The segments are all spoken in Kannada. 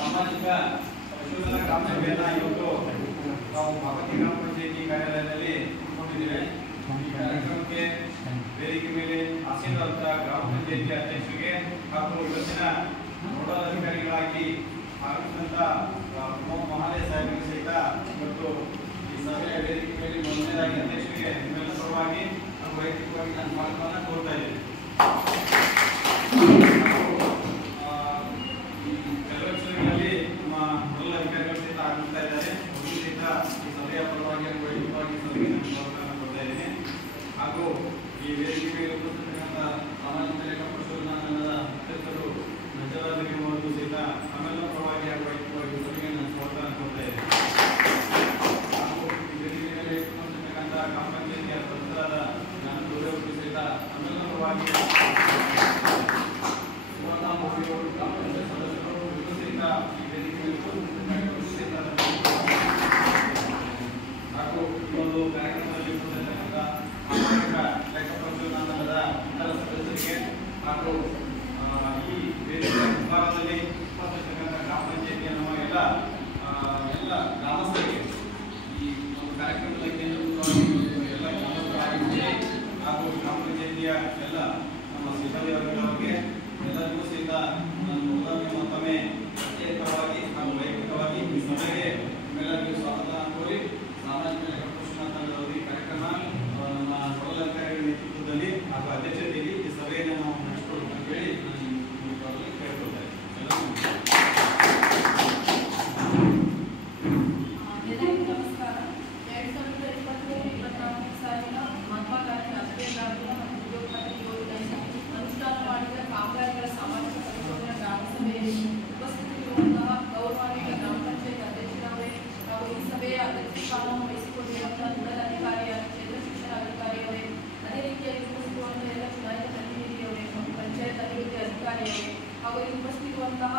ಸಾಮಾಜಿಕ ಪರಿಶೋಧನಾ ಗ್ರಾಮ ಸಭೆಯನ್ನು ಇವತ್ತು ನಾವು ಬಾಗತಿ ಗ್ರಾಮ ಪಂಚಾಯಿತಿ ಕಾರ್ಯಾಲಯದಲ್ಲಿ ಹಮ್ಮಿಕೊಂಡಿದ್ದೇವೆ. ಈ ಕಾರ್ಯಕ್ರಮಕ್ಕೆ ವೇದಿಕೆ ಮೇಲೆ ಆಸೀನರಾದ ಗ್ರಾಮ ಪಂಚಾಯಿತಿ ಅಧ್ಯಕ್ಷರಿಗೆ ಹಾಗೂ ಇವತ್ತಿನ ನೋಡಲ್ ಅಧಿಕಾರಿಗಳಾಗಿ ಆಗಮಿಸಿದಂತ ಮಹಾಲಯ ಸಾಹೇಬರಿಗೆ ಸಹಿತ ಇವತ್ತು ಈ ಸಭೆಯ ವೇದಿಕೆ ಮೇಲೆ ಮೊದಲನೇದಾಗಿ ಅಧ್ಯಕ್ಷರಿಗೆ ನಿಮ್ಮೆಲ್ಲ ಪರವಾಗಿ ಹಾಗೂ ವೈಯಕ್ತಿಕವಾಗಿ ನಾನು ಸ್ವಾಗತವನ್ನು ಕೋರ್ತಾ ಇದ್ದೇನೆ. ಹಾಗೂ ಈ ವೇದಿಕೆಗೆ ಉಪಸ್ಥಿತರಾದ ಸಾಮಾಜಿಕ ಲೇಖನ ಪರಿಶೋಧನಾ ತಂಡದ ಅಧ್ಯಕ್ಷರು ನಂಜರಾಜಗಿರಿಯವರು ಸಹಿತ ನಮ್ಮೆಲ್ಲ ಪರವಾಗಿ ಹಾಗೂ ವೈಯಕ್ತಿಕವಾಗಿ ಸಭೆಗೆ ನಾನು ಸ್ವಾಗತ ಕೊಡ್ತಾ ಇದ್ದೇನೆ. ಹಾಗೂ ಈ ವೇದಿಕೆ ಮೇಲೆ ಉಪಸ್ಥಿತಕ್ಕಂಥ ಗ್ರಾಮ ಪಂಚಾಯಿತಿಯ ಸದಸ್ಯರಾದ ನಾನು ಗೌರವರು ಸಹಿತ ನಮ್ಮೆಲ್ಲ ಪರವಾಗಿ ಸುವರ್ಣ ಮೋದಿಯವರು ಗ್ರಾಮ ಪಂಚಾಯತ್ ಸದಸ್ಯರು ಸಹಿತ ಈ ವೇದಿಕೆ ಮೇಲೆ ಹಾಗೂ ಈ ಒಂದು ಕಾರ್ಯಕ್ರಮದಲ್ಲಿ ಉಪಸ್ಥಿತಕ್ಕಂಥ ಲೇಖನ ಪರಿಶೋಧನಾ ತಂಡದ ಇತರ ಸದಸ್ಯರಿಗೆ ಹಾಗೂ ಈ ವೇದಿಕೆಯ ವಿಭಾಗದಲ್ಲಿ ಉಪಸ್ಥಿತಕ್ಕಂಥ ಗ್ರಾಮ ಪಂಚಾಯಿತಿಯ ನಮ್ಮ ಎಲ್ಲ ಗ್ರಾಮಸ್ಥರಿಗೆ ಈ ಒಂದು ಕಾರ್ಯಕ್ರಮದಲ್ಲಿ ಕೇಂದ್ರೀಕೃತವಾಗಿ ಎಲ್ಲ ಗ್ರಾಮಸ್ಥರಾಗಿದ್ದರೆ ಹಾಗೂ ಗ್ರಾಮ ಪಂಚಾಯಿತಿಯ ಎಲ್ಲ ನಮ್ಮ ಸಿಬ್ಬಂದಿ ವರ್ಗದವರಿಗೆ ಎಲ್ಲರಿಗೂ ಸಹಿತ ನಾನು ಮತ್ತೊಮ್ಮೆ ಪ್ರತ್ಯೇಕವಾಗಿ ಹಾಗೂ ವೈಯಕ್ತಿಕವಾಗಿ ಈ ಸಭೆಗೆ ನಿಮ್ಮೆಲ್ಲರಿಗೂ ಸ್ವಾಗತ ಕೋರಿ ಸಾಮಾಜಿಕ ಲೇಖನ ಪರಿಶೋಧನಾ ತಂಡದ ಈ ಕಾರ್ಯಕ್ರಮ ನಮ್ಮ ನೋಡಲ್ ಅಧಿಕಾರಿಗಳ ನೇತೃತ್ವದಲ್ಲಿ ಹಾಗೂ ಅಧ್ಯಕ್ಷತೆಯಲ್ಲಿ ಈ ಸಭೆಯನ್ನು ನಾವು ನಡೆಸಿಕೊಳ್ಳಬೇಕು ಅಂತ ಹೇಳಿ ನಾನು ಕೇಳ್ಕೊಳ್ತಾ ಇದ್ದೀನಿ. ನಮಸ್ಕಾರ. 2023-24 ಸಾಲಿನ ಮಹಾತ್ಮ ಗಾಂಧಿ ರಾಷ್ಟ್ರೀಯ ಗ್ರಾಮೀಣ ಮತ್ತು ಉದ್ಯೋಗಪತಿ ಯೋಜನೆಯನ್ನು ಅನುಷ್ಠಾನ ಮಾಡಿದ ಕಾಮಗಾರಿಗಳ ಸಾಮಾಜಿಕ ಪರಿಶೋಧನಾ ಗ್ರಾಮ ಸಭೆಯಲ್ಲಿ ಉಪಸ್ಥಿತರಿರುವಂತಹ ಗೌರವಾನ್ವಿತ ಗ್ರಾಮ ಪಂಚಾಯತ್ ಅಧ್ಯಕ್ಷರವರೇ ಹಾಗೂ ಈ ಸಭೆಯ ಅಧ್ಯಕ್ಷ ಸ್ಥಾನವನ್ನು ವಹಿಸಿಕೊಂಡಿರುವಂತಹ ನೋಡಲ್ ಅಧಿಕಾರಿಯಾದ ಕ್ಷೇತ್ರ ಶಿಕ್ಷಣ ಅಧಿಕಾರಿಯವರೇ, ಅದೇ ರೀತಿಯಾಗಿ ಉಪಸ್ಥಿತಿರುವಂತಹ ಎಲ್ಲ ಚುನಾಯಿತ ಪ್ರತಿನಿಧಿಯವರೇ ಮತ್ತು ಪಂಚಾಯತ್ ಅಭಿವೃದ್ಧಿ ಅಧಿಕಾರಿಯವರೇ ಹಾಗೂ ಇಲ್ಲಿ ಉಪಸ್ಥಿತಿರುವಂತಹ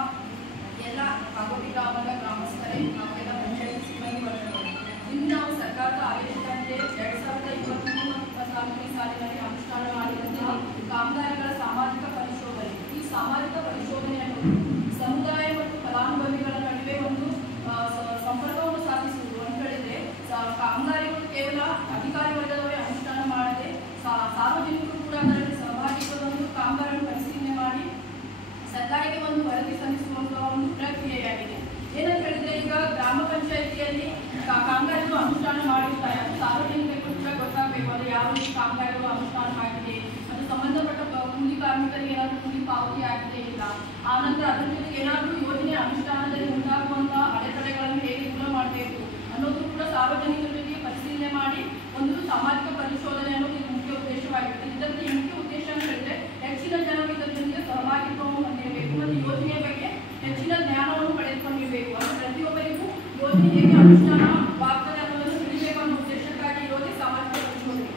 ಎಲ್ಲ ಬಾಗತಿ ಗ್ರಾಮದ ಗ್ರಾಮಸ್ಥರೇ ಹಾಗೂ ಎಲ್ಲ ಪಂಚಾಯತ್ ಸಿಬ್ಬಂದಿ ವರ್ಗದವರು, ಇಂದು ನಾವು ಸರ್ಕಾರದ ಆದೇಶದಂತೆ 2023-24 ಸಾಲಿನಲ್ಲಿ ಅನುಷ್ಠಾನ ಮಾಡಿದಂತಹ ಕಾಮಗಾರಿಗಳ ಸಾಮಾಜಿಕ ಪರಿಶೋಧನೆ. ಈ ಸಾಮಾಜಿಕ ಪರಿಶೋಧನೆಯನ್ನು ಸಮುದಾಯ ಮತ್ತು ಫಲಾನುಭವಿಗಳ ನಡುವೆ ಒಂದು ಸಂಪರ್ಕವನ್ನು ಸಾಧಿಸುವುದು ಅಂತ ಹೇಳಿದ್ರೆ, ಕಾಮಗಾರಿಗಳು ಕೇವಲ ಅಧಿಕಾರಿ ವರ್ಗದವರೇ ಅನುಷ್ಠಾನ ಮಾಡದೆ ಸಾರ್ವಜನಿಕರು ಕೂಡ ಅದರಲ್ಲಿ ಸಹಭಾಗಿತ್ವವನ್ನು ಕಾಮಗಾರಿಯನ್ನು ಪರಿಶೀಲನೆ ಮಾಡಿ ಸರ್ಕಾರಕ್ಕೆ ಒಂದು ವರದಿ ಸಲ್ಲಿಸುವಂತಹ ಒಂದು ಪ್ರಕ್ರಿಯೆಯಾಗಿದೆ. ಏನಂತ ಹೇಳಿದ್ರೆ, ಈಗ ಗ್ರಾಮ ಪಂಚಾಯಿತಿಯಲ್ಲಿ ಕಾಮಗಾರಿಗಳು ಅನುಷ್ಠಾನ ಮಾಡಿರ್ತಾರೆ, ಅದು ಸಾರ್ವಜನಿಕರಿಗೂ ಕೂಡ ಗೊತ್ತಾಗಬೇಕು ಅದು ಯಾವ ರೀತಿ ಕಾಮಗಾರಿಗಳು ಅನುಷ್ಠಾನ ಆಗಿದೆ, ಅದು ಸಂಬಂಧಪಟ್ಟ ಕೂಲಿ ಕಾರ್ಮಿಕರಿಗೆ ಏನಾದರೂ ಕೂಲಿ ಪಾವತಿ ಆಗಿದೆ ಇಲ್ಲ, ಆನಂತರ ಅದರ ಜೊತೆಗೆ ಏನಾದರೂ ಯೋಜನೆ ಅನುಷ್ಠಾನದಲ್ಲಿ ಉಂಟಾಗುವಂತಹ ಅಡೆತಡೆಗಳನ್ನು ಹೇಗೆ ದೂರ ಮಾಡಬೇಕು ಅನ್ನೋದು ಕೂಡ ಸಾರ್ವಜನಿಕರ ಜೊತೆಗೆ ಪರಿಶೀಲನೆ ಮಾಡಿ ಒಂದು ಸಾಮಾಜಿಕ ಪರಿಶೋಧನೆ ಅನ್ನೋದು ಮುಖ್ಯ ಉದ್ದೇಶವಾಗಿರುತ್ತೆ. ಇದರಲ್ಲಿ ಮುಖ್ಯ ಉದ್ದೇಶ ಅಂತ ಹೇಳಿದ್ರೆ, ಹೆಚ್ಚಿನ ಜನರು ಇದರ ಜೊತೆಗೆ ಸಹಭಾಗಿತ್ವವನ್ನು ಹೊಂದಿರಬೇಕು ಮತ್ತು ಯೋಜನೆಯ ಬಗ್ಗೆ ಹೆಚ್ಚಿನ ಜ್ಞಾನವನ್ನು ಪಡೆದುಕೊಂಡಿರಬೇಕು. ಅದು ಪ್ರತಿಯೊಬ್ಬರಿಗೂ ಯೋಜನೆ ಹೇಗೆ ಅನುಷ್ಠಾನವಾಗ್ತದೆ ಅನ್ನೋದನ್ನು ತಿಳಿಬೇಕು ಅನ್ನೋ ಉದ್ದೇಶಕ್ಕಾಗಿ ಇರೋದೇ ಸಾಮಾಜಿಕ ಪರಿಶೋಧನೆ.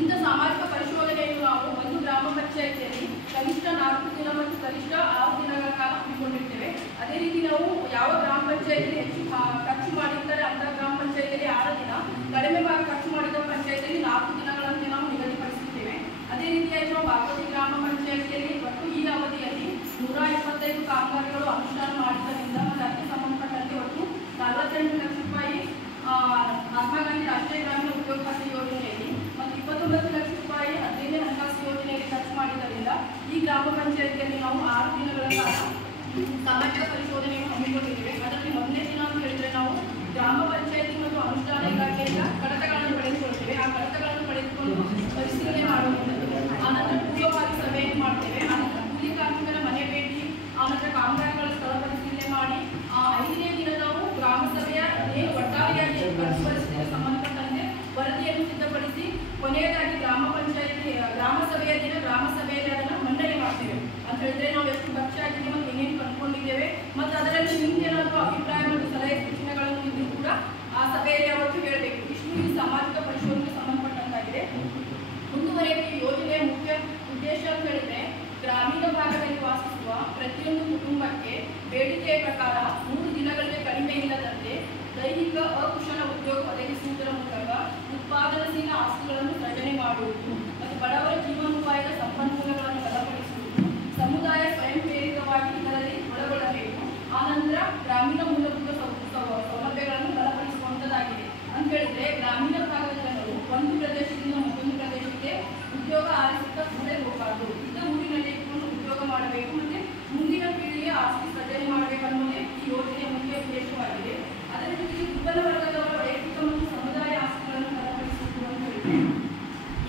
ಇಂಥ ಸಾಮಾಜಿಕ ಪರಿಶೋಧನೆಯನ್ನು ನಾವು ಒಂದು ಗ್ರಾಮ ಪಂಚಾಯಿತಿಯಲ್ಲಿ ಕನಿಷ್ಠ 4 ದಿನ ಮತ್ತು ಗರಿಷ್ಠ 6 ದಿನಗಳ ಕಾಲ ಹಮ್ಮಿಕೊಂಡಿರ್ತೇವೆ. ಅದೇ ರೀತಿ ನಾವು ಯಾವ ಗ್ರಾಮ ಪಂಚಾಯಿತಿಯಲ್ಲಿ ಹೆಚ್ಚು ಖರ್ಚು ಮಾಡಿರ್ತಾರೆ ಅಂತ ಗ್ರಾಮ ಪಂಚಾಯಿತಿಯಲ್ಲಿ 6 ದಿನ, ಕಡಿಮೆ ಭಾಗ ಖರ್ಚು ಮಾಡಿದ ಪಂಚಾಯಿತಿಯಲ್ಲಿ 4 ದಿನಗಳಂತೆ ನಾವು ನಿಗದಿಪಡಿಸುತ್ತೇವೆ. ಅದೇ ರೀತಿಯಾಗಿ ನಾವು ಬಾಗತಿ ಗ್ರಾಮ ಪಂಚಾಯಿತಿಯಲ್ಲಿ ಒಟ್ಟು ಈ ಅವಧಿಯಲ್ಲಿ 125 ಕಾಮಗಾರಿಗಳು ಅನುಷ್ಠಾನ ಮಾಡಿದ್ದರಿಂದ ಮತ್ತು ಅದಕ್ಕೆ ಸಂಬಂಧಪಟ್ಟಂತೆ ಒಟ್ಟು 48 ಲಕ್ಷ ರೂಪಾಯಿ ಮಹಾತ್ಮ ಗಾಂಧಿ ರಾಷ್ಟ್ರೀಯ ಗ್ರಾಮೀಣ ಉದ್ಯೋಗಪತಿ ಯೋಜನೆಯಲ್ಲಿ ಮತ್ತು 29 ಲಕ್ಷ ರೂಪಾಯಿ 15ನೇ ಹಣಕಾಸು ಯೋಜನೆಯಲ್ಲಿ ಖರ್ಚು ಮಾಡಿದ್ದರಿಂದ ಈ ಗ್ರಾಮ ಪಂಚಾಯಿತಿಯಲ್ಲಿ ನಾವು 6 ದಿನಗಳ ಕಾಲ ಸಾಮಾಜಿಕ ಪರಿಶೋಧನೆಯನ್ನು ಹಮ್ಮಿಕೊಂಡಿದ್ದೇವೆ. ಅದರಲ್ಲಿ ಮೊದಲನೇ ದಿನ ಅಂತ ಹೇಳಿದ್ರೆ, ನಾವು ಗ್ರಾಮ ಪಂಚಾಯಿತಿ ಮತ್ತು ಅನುಷ್ಠಾನ ಇಲಾಖೆಯಿಂದ ಕಡತಗಳನ್ನು ಪಡೆದುಕೊಳ್ತೇವೆ. ಆ ಕಡತಗಳನ್ನು ಪಡೆದುಕೊಂಡು ಪರಿಶೀಲನೆ ಮಾಡುವಂಥದ್ದು. ಆನಂತರ ಪೂರ್ವಭಾವಿ ಸಭೆಯನ್ನು ಮಾಡ್ತೇವೆ. ಆನಂತರ ಕೂಲಿ ಕಾರ್ಮಿಕರ ಮನೆ ಭೇಟಿ, ಆನಂತರ ಕಾಮಗಾರಿಗಳ ಸ್ಥಳ ಪರಿಶೀಲನೆ ಮಾಡಿ 5ನೇ ದಿನ ನಾವು ಗ್ರಾಮ ಸಭೆಯ ಒಟ್ಟಾರೆಯಾಗಿ ಖರ್ಚು ಪರಿಸ್ಥಿತಿಗೆ ಸಂಬಂಧಪಟ್ಟಂತೆ ವರದಿಯನ್ನು ಸಿದ್ಧಪಡಿಸಿ ಕೊನೆಯದಾಗಿ ಗ್ರಾಮ ಸಭೆಯ ದಿನ ಗ್ರಾಮ ಸಭೆಯಲ್ಲಿ ಅದನ್ನು ಮಂಡನೆ ಮಾಡ್ತೇವೆ. ಅಂತ ಹೇಳಿದ್ರೆ, ನಾವು ಎಷ್ಟು ಖರ್ಚು ಆಗಿದೆ ಮತ್ತು ಏನೇನು ಕಂಡುಕೊಂಡಿದ್ದೇವೆ ಮತ್ತು ಅದರಲ್ಲಿ ನಿಮ್ಗೇನಾದರೂ ಅಭಿಪ್ರಾಯ ಮತ್ತು ಸಲಹೆ ಸೂಚನೆಗಳನ್ನು ಇದ್ರೂ ಕೂಡ ಆ ಸಭೆಯಲ್ಲಿ ಅವತ್ತು ಹೇಳಬೇಕು. ಇಷ್ಟು ಈ ಸಾಮಾಜಿಕ ಪರಿಶೋಧನೆಗೆ ಸಂಬಂಧಪಟ್ಟಂತಾಗಿದೆ. ಮುಂದುವರೆಗೆ ಈ ಯೋಜನೆಯ ಮುಖ್ಯ ಉದ್ದೇಶ ಅಂತ ಹೇಳಿದ್ರೆ, ಗ್ರಾಮೀಣ ಭಾಗದಲ್ಲಿ ವಾಸಿಸುವ ಪ್ರತಿಯೊಂದು ಕುಟುಂಬಕ್ಕೆ ಬೇಡಿಕೆಯ ಪ್ರಕಾರ 3 ದಿನಗಳಿಗೆ ಕಡಿಮೆ ಇಲ್ಲದಂತೆ ದೈಹಿಕ ಅಕುಶಲ ಉದ್ಯೋಗ ಒದಗಿಸುವುದರ ಮೂಲಕ ಉತ್ಪಾದನಶೀಲ ಆಸ್ತಿಗಳನ್ನು ಸೃಜನೆ ಮಾಡುವುದು ಮತ್ತು ಆರಿಸುತ್ತಾ ದೂರ ಹೋಗಬಾರ್ದು. ಇದ್ದ ಊರಿನಲ್ಲಿ ಇಟ್ಕೊಂಡು ಉದ್ಯೋಗ ಮಾಡಬೇಕು ಮತ್ತೆ ಮುಂದಿನ ಪೀಳಿಗೆ ಆಸ್ತಿ ಸೃಜನೆ ಮಾಡಬೇಕು ಅನ್ನೋದೇ ಈ ಯೋಜನೆಯ ಮುಖ್ಯ ಉದ್ದೇಶವಾಗಿದೆ. ಅದರ ಜೊತೆಗೆ ದುರ್ಬಲ ವರ್ಗದವರ ವೈಯಕ್ತಿಕ ಮತ್ತು ಸಮುದಾಯ ಆಸ್ತಿಗಳನ್ನು ಬಲಪಡಿಸುವುದು ಅಂತ ಹೇಳಿದೆ.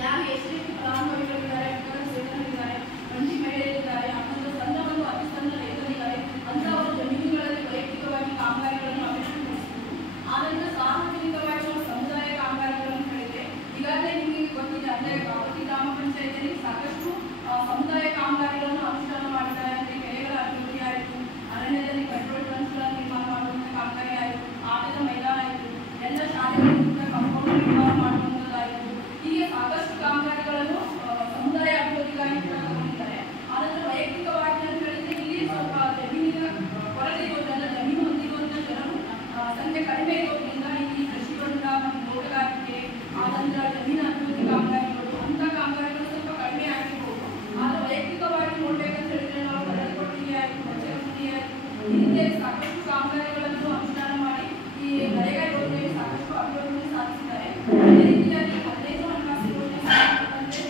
ಯಾರು ಎಷ್ಟೇ ಫಲಾನುಭವಿಗಳಿದ್ದಾರೆ, ವಿಕಲಚೇತನರಿದ್ದಾರೆ, ಒಂಟಿ ಮಹಿಳೆಯರಿದ್ದಾರೆ, ಅಥವಾ ಸಣ್ಣ ಮತ್ತು ಅತಿ ಸಣ್ಣ ರೈತರಿದ್ದಾರೆ ಅಂತವರ ಜಮೀನುಗಳಲ್ಲಿ ವೈಯಕ್ತಿಕವಾಗಿ ಕಾಮಗಾರಿಗಳನ್ನು ಅಭಿವೃದ್ಧಿಪಡಿಸುವುದು. ಆನಂತರ ಸಾರ್ವಜನಿಕವಾಗಿ ಸಮುದಾಯ ಕಾಮಗಾರಿಗಳನ್ನು ಹೇಳಿದೆ. ಈಗಾಗಲೇ ನಿಮಗೆ ಗೊತ್ತಿದೆ, ಅಂದರೆ ಪ್ರತಿ ಗ್ರಾಮ ಪಂಚಾಯತಿಯಲ್ಲಿ ಸಾಕಷ್ಟು ಸಮುದಾಯ ಕಾಮಗಾರಿಗಳನ್ನು ಅನುಷ್ಠಾನ ಮಾಡಿದ್ದಾರೆ. ಅಂದರೆ ಕೆರೆಗಳ ಅಭಿವೃದ್ಧಿ ಆಯಿತು, ಅರಣ್ಯದಲ್ಲಿ ಪೆಟ್ರೋಲ್ ಟ್ಯಾಂಕ್ಗಳನ್ನು ನಿರ್ಮಾಣ ಮಾಡುವಂಥ ಕಾಮಗಾರಿ ಆಯಿತು, ಆಟದ ಮೈದಾನ ಆಯಿತು, ಎಲ್ಲ ಶಾಲೆಗಳಿಂದ ಕಾಂಪೌಂಡ್ ನಿರ್ಮಾಣ ಮಾಡುವಂಥದ್ದಾಯಿತು. ಹೀಗೆ ಸಾಕಷ್ಟು ಕಾಮಗಾರಿಗಳನ್ನು ಸಮುದಾಯ ಅಭಿವೃದ್ಧಿಗಾಗಿ ಕೂಡ ತಗೊಂಡಿದ್ದಾರೆ. ಆನಂತರ ವೈಯಕ್ತಿಕವಾಗಿ ಅಂತ ಹೇಳಿದ್ರೆ ಇಲ್ಲಿ ಸ್ವಲ್ಪ ಜಮೀನಿನ ಕೊರತೆ ಇರೋದ್ರಿಂದ, ಜಮೀನು ಹೊಂದಿರುವಂಥ ಜನರು ಸಂಖ್ಯೆ ಕಡಿಮೆ ಇರೋದ್ರಿಂದ ಇಲ್ಲಿ ಕೃಷಿ ಹೊಂಡ ಮತ್ತು ತೋಟಗಾರಿಕೆ, ಆನಂತರ ಜಮೀನು ಅಭಿವೃದ್ಧಿ ಕಾಮಗಾರಿಗಳು, ಅಂಥ ಕಾಮಗಾರಿಗಳು ಸ್ವಲ್ಪ ಕಡಿಮೆ ಆಗಿರ್ಬೋದು. ಆದರೆ ವೈಯಕ್ತಿಕವಾಗಿ ನೋಡ್ಬೇಕಂತ ಹೇಳಿದ್ರೆ ನಾವು ಕರಡಿಕೊಟ್ಟಿಗೆ ಆಯಿತು, ಬಚ್ಚಲಗುಂಡಿ ಆಯಿತು, ಈ ರೀತಿಯಾಗಿ ಸಾಕಷ್ಟು ಕಾಮಗಾರಿಗಳನ್ನು ಅನುಷ್ಠಾನ ಮಾಡಿ ಈ ನರೇಗಾ ಯೋಜನೆಯಲ್ಲಿ ಸಾಕಷ್ಟು ಅಭಿವೃದ್ಧಿ ಸಾಧಿಸಿದ್ದಾರೆ. ಅದೇ ರೀತಿಯಾಗಿ 15 ಹಣಕಾಸು ಯೋಜನೆ ಸಂಬಂಧಪಟ್ಟಂತೆ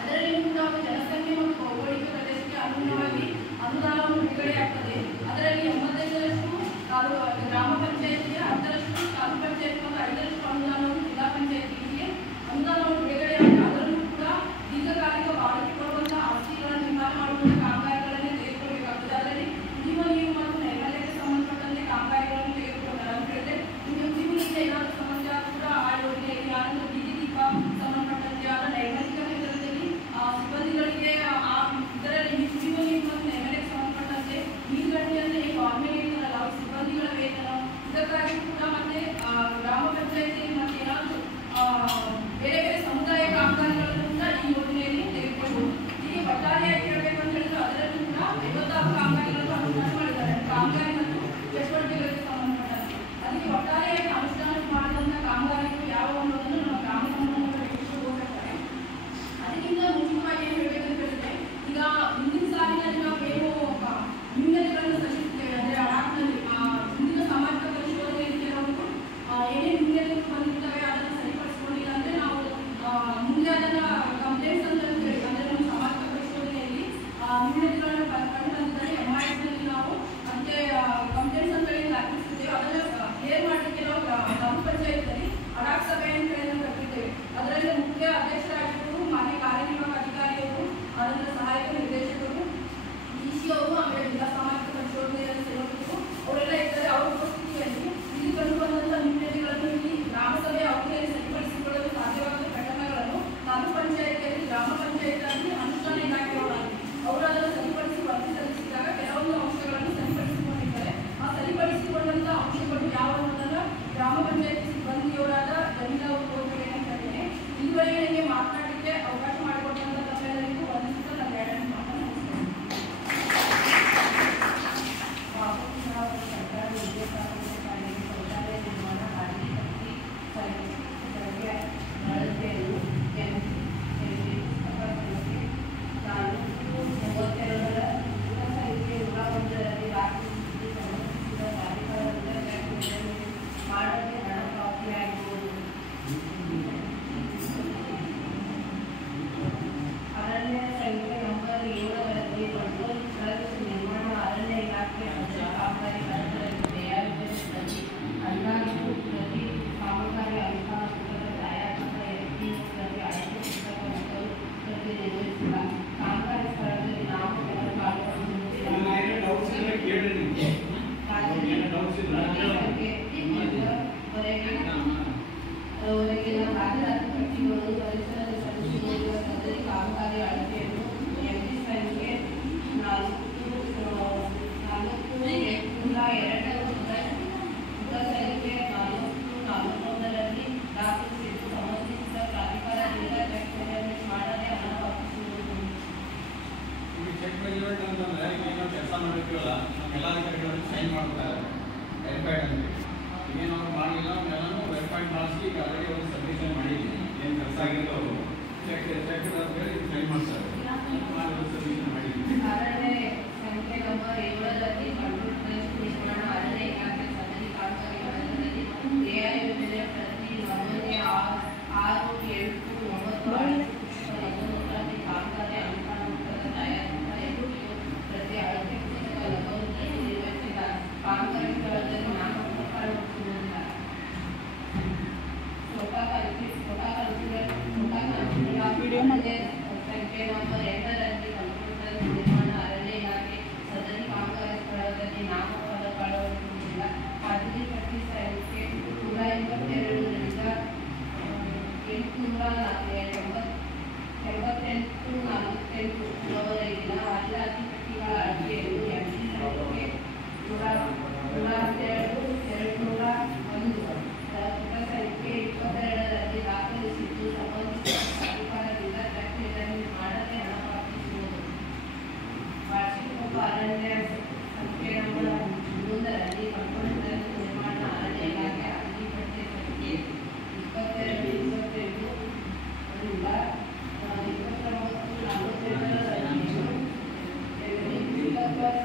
ಅದರಲ್ಲಿ ಕೂಡ ಜನಸಂಖ್ಯೆ ಮತ್ತು ಭೌಗೋಳಿಕ ಪ್ರದೇಶಕ್ಕೆ ಅನುಗುಣವಾಗಿ ಅನುದಾನವನ್ನು ಬಿಡುಗಡೆಯಾಗ್ತದೆ. ಅದರಲ್ಲಿ 85% ಗ್ರಾಮ ಪಂಚಾಯತಿಗೆ, 10% ತಾಲೂಕು ಪಂಚಾಯತ್ ಮತ್ತು 5% ಅನುದಾನವನ್ನು ಜಿಲ್ಲಾ ಪಂಚಾಯತಿಗೆ ಅನುದಾನವನ್ನು ಬಿಡುಗಡೆಯಾಗಿ ಅದರಲ್ಲೂ ಕೂಡ ದೀರ್ಘಕಾಲಿಕ ಬಾಡಿಗೆ ಕೊಡುವಂತಹ ಆಸ್ತಿಗಳ ನಿರ್ಮಾಣ ಮಾಡುವಂಥ ಕಾಮಗಾರಿಗಳನ್ನೇ ತೆಗೆದುಕೊಳ್ಳಬೇಕಾಗ್ತದೆ. ಅದರಲ್ಲಿ ಕುಡಿಯುವ ನೀರು ಮತ್ತು ನೈರ್ಮಲ್ಯಕ್ಕೆ ಸಂಬಂಧಪಟ್ಟಂತೆ ಕಾಮಗಾರಿಗಳನ್ನು ತೆಗೆದುಕೊಂಡಾರೆ. ಅಂತ ಹೇಳಿದ್ರೆ ನಿಮಗೆ ಕುಡಿಯುವ ನೀರಿಗೆ ಏನಾದರೂ ಸಮಸ್ಯೆ ಆದರೂ ಕೂಡ ಆ ಯೋಜನೆಯಲ್ಲಿ, ಆನಂತರ ಬೀದಿ ದೀಪ ಸಂಬಂಧಪಟ್ಟಂತೆ ಆದ ನೈರ್ಮಲ್ಯಿಕ ಕ್ಷೇತ್ರದಲ್ಲಿ ಸಿಬ್ಬಂದಿಗಳಿಗೆ ಇದರಲ್ಲಿ ಕುಡಿಯುವ ನೀರು ಮತ್ತು ನೈರ್ಮಲ್ಯಕ್ಕೆ ಸಂಬಂಧಪಟ್ಟಂತೆ ನೀರುಗಂಟೆ ಅಂದರೆ ಈ ಗೌರ್ಮೆಂಟ್ ಇರ್ತಾರಲ್ಲ ಅವ್ರ ಸಿಬ್ಬಂದಿಗಳ ವೇತನ, ಇದಕ್ಕಾಗಿ ಕೂಡ ಮತ್ತೆ ಗ್ರಾಮ ಪಂಚಾಯತಿಯಲ್ಲಿ ಮತ್ತೆ ಏನಾದರೂ ಬೇರೆ ಬೇರೆ ಸಮುದಾಯ ಕಾಮಗಾರಿಗಳನ್ನು ಕೂಡ ಈ ಯೋಜನೆಯಲ್ಲಿ ತೆಗೆದುಕೊಳ್ಬಹುದು. ಹೀಗೆ ಒಟ್ಟಾರೆಯಾಗಿ ಹೇಳಬೇಕು ಅಂತ ಹೇಳಿದ್ರೆ ಅದರಲ್ಲೂ ಕೂಡ 56 ಕಾಮಗಾರಿಗಳನ್ನು ಅನುಷ್ಠಾನ ಮಾಡಿದ್ದಾರೆ, ಕಾಮಗಾರಿ ಮತ್ತು ಚಟುವಟಿಕೆಗಳಿಗೆ ಸಂಬಂಧಪಟ್ಟಂತೆ. ಅದಕ್ಕೆ ಒಟ್ಟಾರೆಯಾಗಿ ಅನುಷ್ಠಾನ ಮಾಡಿದಂಥ ಕಾಮಗಾರಿಗಳು ಯಾವ ಅನ್ನೋದನ್ನು ನಮ್ಮ ಗ್ರಾಮ ಸಂಬಂಧಗಳ ವ್ಯಕ್ತಿಗಳು ಹೋಗ್ತಾರೆ. ಅದಕ್ಕಿಂತ ಮುಂಚಿತವಾಗಿ ಏನು ಹೇಳಬೇಕಂತ ಹೇಳಿದ್ರೆ, ಈಗ ಹಿಂದಿನ ಸಾಲಿನಲ್ಲಿ ನಾವು ಏನು ನ್ಯೂನತೆಗಳನ್ನು ಸಲ್ಲಿಸುತ್ತೇವೆ, ಅಂದರೆ ಅಡಾಪ್ನಲ್ಲಿ ಹಿಂದಿನ ಸಾಮಾಜಿಕ ಪರಿಶೋಧನೆಯಲ್ಲಿ ಕೆಲವರು ಏನೇನು ನ್ಯೂನತೆಗಳು ಬಂದಿರ್ತವೆ ಅದನ್ನು ಸರಿಪಡಿಸಿಕೊಂಡಿಲ್ಲ ಅಂದರೆ ನಾವು ಮುಂದೆ ಅದನ್ನು ಕಂಪ್ಲೇಂಟ್ಸ್ ಅಂತ ಹೇಳಿ, ಅಂದರೆ ನಮ್ಮ ಸಾಮಾಜಿಕ ಪರಿಶೋಧನೆಯಲ್ಲಿ ನ್ಯೂನತೆಗಳನ್ನು ಕಂಡುಬಂದಿದ್ದರೆ MIS-ನಲ್ಲಿ ನಾವು ಮತ್ತೆ ಕಂಪ್ಲೇಂಟ್ಸ್ ಅಂತ ಹೇಳಿ ದಾಖಲಿಸುತ್ತೇವೆ. ಅದನ್ನು ಕ್ಲಿಯರ್ ಮಾಡಲಿಕ್ಕೆ ನಾವು ಗ್ರಾಮ ಪಂಚಾಯತ್ನಲ್ಲಿ ಅಡಾಕ್ ಸಭೆ ಅಂತ ಹೇಳಿ ನಾವು ಕಟ್ಟಿದ್ದೇವೆ. ಅದರಲ್ಲಿ ಮುಖ್ಯ ಅಧ್ಯಕ್ಷರಾಗಿರುವುದು ಮಾನ್ಯ ಕಾರ್ಯನಿರ್ವಾಹಕ ಅಧಿಕಾರಿಯವರು, ಅದರ ಸಹಾಯಕ ನಿರ್ದೇಶಕರು, DC ಅವರು, ಆಮೇಲೆ ಜಿಲ್ಲಾ ಸಾಮಾಜಿಕ ಪರಿಶೋಧನೆಯಲ್ಲಿ ಸೇವಕರು ಅವರೆಲ್ಲ ಇದ್ದಾರೆ. ಅವರ ಉಪಸ್ಥಿತಿಯಲ್ಲಿ ಇಲ್ಲಿ ಕಂಡುಬಂದಂಥ ನ್ಯೂನತೆಗಳನ್ನು ಇಲ್ಲಿ ಗ್ರಾಮ ಸಭೆಯ ಅವಧಿಯಲ್ಲಿ ಸರಿಪಡಿಸಿಕೊಳ್ಳಲು ಸಾಧ್ಯವಾದ ಪ್ರಕರಣಗಳನ್ನು ತಾಲೂಕು ಪಂಚಾಯತಿಯಲ್ಲಿ, ಗ್ರಾಮ ಪಂಚಾಯತ್ನಲ್ಲಿ ಅನುಷ್ಠಾನ ಇಲಾಖೆಯವರಾಗಿ ಅವರು ಅದನ್ನು ಸರಿಪಡಿಸಿ ವರದಿ ಸಲ್ಲಿಸಿದಾಗ ಕೆಲವೊಂದು ಅಂಶಗಳನ್ನು ಸರಿಪಡಿಸಿಕೊಂಡಿದ್ದಾರೆ. ಆ ಸರಿಪಡಿಸಿಕೊಂಡಂಥ ಅಂಶಗಳು ಯಾವ ಅನ್ನೋದನ್ನು ಗ್ರಾಮ ಪಂಚಾಯತಿ ಸಿಬ್ಬಂದಿಯವರಾದ ಜಮೀನಾ ಅವರು ಓದಬೇಕಂತ ಹೇಳಿದೆ. ಇದುವರೆಗೆ ನನಗೆ ಮಾತನಾಡಲಿಕ್ಕೆ ಅವಕಾಶ ಮಾಡಿಕೊಟ್ಟಂಥ ತಮ್ಮೆಲ್ಲರಿಗೂ ವಂದಿಸುತ್ತಾ ನನ್ನ ಎರಡನೇ ಮಾತನ್ನು ಮುಗಿಸ್ತೇನೆ. ಸರ್ಕಾರಿ ಉದ್ಯೋಗಾವಕಾಶಗಳಿಗೆ ಶೌಚಾಲಯ ನಿರ್ಮಾಣ ಕಾರ್ಯಪಟ್ಟಿ ಬಳಕೆಯನ್ನು ತಾಲೂಕು 32ರ ಸಂಖ್ಯೆ 101ರಲ್ಲಿ ರಾಜ್ಯ ಸಂಬಂಧಿಸಿದ ಪ್ರಾಧಿಕಾರದಿಂದ ಮಾಡಕ್ಕೆ ಹಣ ಪಾವತಿಯಾಗುವುದು. ಅರಣ್ಯ ಸಂಖ್ಯೆ ನಂಬರ್ 7ರಲ್ಲಿ ಪೆಟ್ರೋಲ್ ಟ್ರಕ್ ನಿರ್ಮಾಣ ಅರಣ್ಯ ಇಲಾಖೆ ಕಾಮಗಾರಿ ಸ್ಥಳಗಳಲ್ಲಿ ತಯಾರಿಸಿದಲ್ಲಿ ಅಂದಾಜು ಪ್ರತಿ ಕಾಮಗಾರಿ ಅನುಷ್ಠಾನ ಪುಸ್ತಕ ಛಾಯಾಚಿತ್ರ FPO ಪ್ರತಿ ಅಳತೆ ಪುಸ್ತಕ ನಕಲು ಪ್ರತಿ ನಿರ್ವಹಿಸಿಲ್ಲ. ಕಾಮಗಾರಿ ಸ್ಥಳದಲ್ಲಿ ನಾಮಫಲಕ ವರೆಗಿನ ದಾಖಲಾತಿ ಪಟ್ಟಿಗಳು ಪರಿಸರದ ಪರಿಶೀಲಿಸುವ ಸದರಿ ಕಾಮಗಾರಿ ಅಳತೆಯನ್ನು MG ಸಂಖ್ಯೆ 4-2-4-41ರಲ್ಲಿ ದಾಖಲಿಸಿದ್ದು ಸಂಬಂಧಿಸಿದ ಪ್ರಾಧಿಕಾರದಿಂದ ಚೆಕ್ ಮೆಜರ್ಮೆಂಟ್ ಮಾಡದೆ ಹಣ ಪಾವತಿಸುವುದು. ಚೆಕ್ ಮೆಜರ್ಮೆಂಟ್ ಅಂತಂದ್ರೆ ಈಗ ನಾವು ಕೆಲಸ ಮಾಡಿರ್ತೀವಲ್ಲ, ನಮ್ಮ ಎಲ್ಲ ಅಧಿಕಾರಿಗಳು ಸೈನ್ ಮಾಡ್ತಾರೆ ವೆರಿಫೈಡ್ ಅಂತ. ಈಗ ನಾವು ಮಾಡಲಿಲ್ಲ, ಎಲ್ಲನೂ ವೆರಿಫೈಡ್ ಮಾಡಿಸಿ ಈಗ ಆಲ್ರೆಡಿ ಒಂದು ಸಬ್ಮಿಷನ್ ಮಾಡಿದ್ದೀವಿ. ಏನು ಕೆಲಸ ಆಗಿತ್ತು ಅವರು ಚೆಕ್ ಅಂತ ಹೇಳಿ ಸೈನ್ ಮಾಡ್ತಾರೆ, ಮಾಡಿ ಒಂದು ಸಬ್ಮಿಷನ್ ಮಾಡಿದ್ದೀವಿ. ಅರಣ್ಯ ಸಂಖ್ಯೆ ನಂಬರ್ 7ರಲ್ಲಿ ಪೆಟ್ರೋಲ್ ಟ್ರಕ್ ನಿರ್ಮಾಣ ಅರಣ್ಯ ಇಲಾಖೆ ಸದರಿ ಕಾಮಗಾರಿ ಬಳಕೆಯಲ್ಲಿ AI ಯೋಜನೆ ಪ್ರತಿ ನಮೂನೆ 6, 7, 9, 10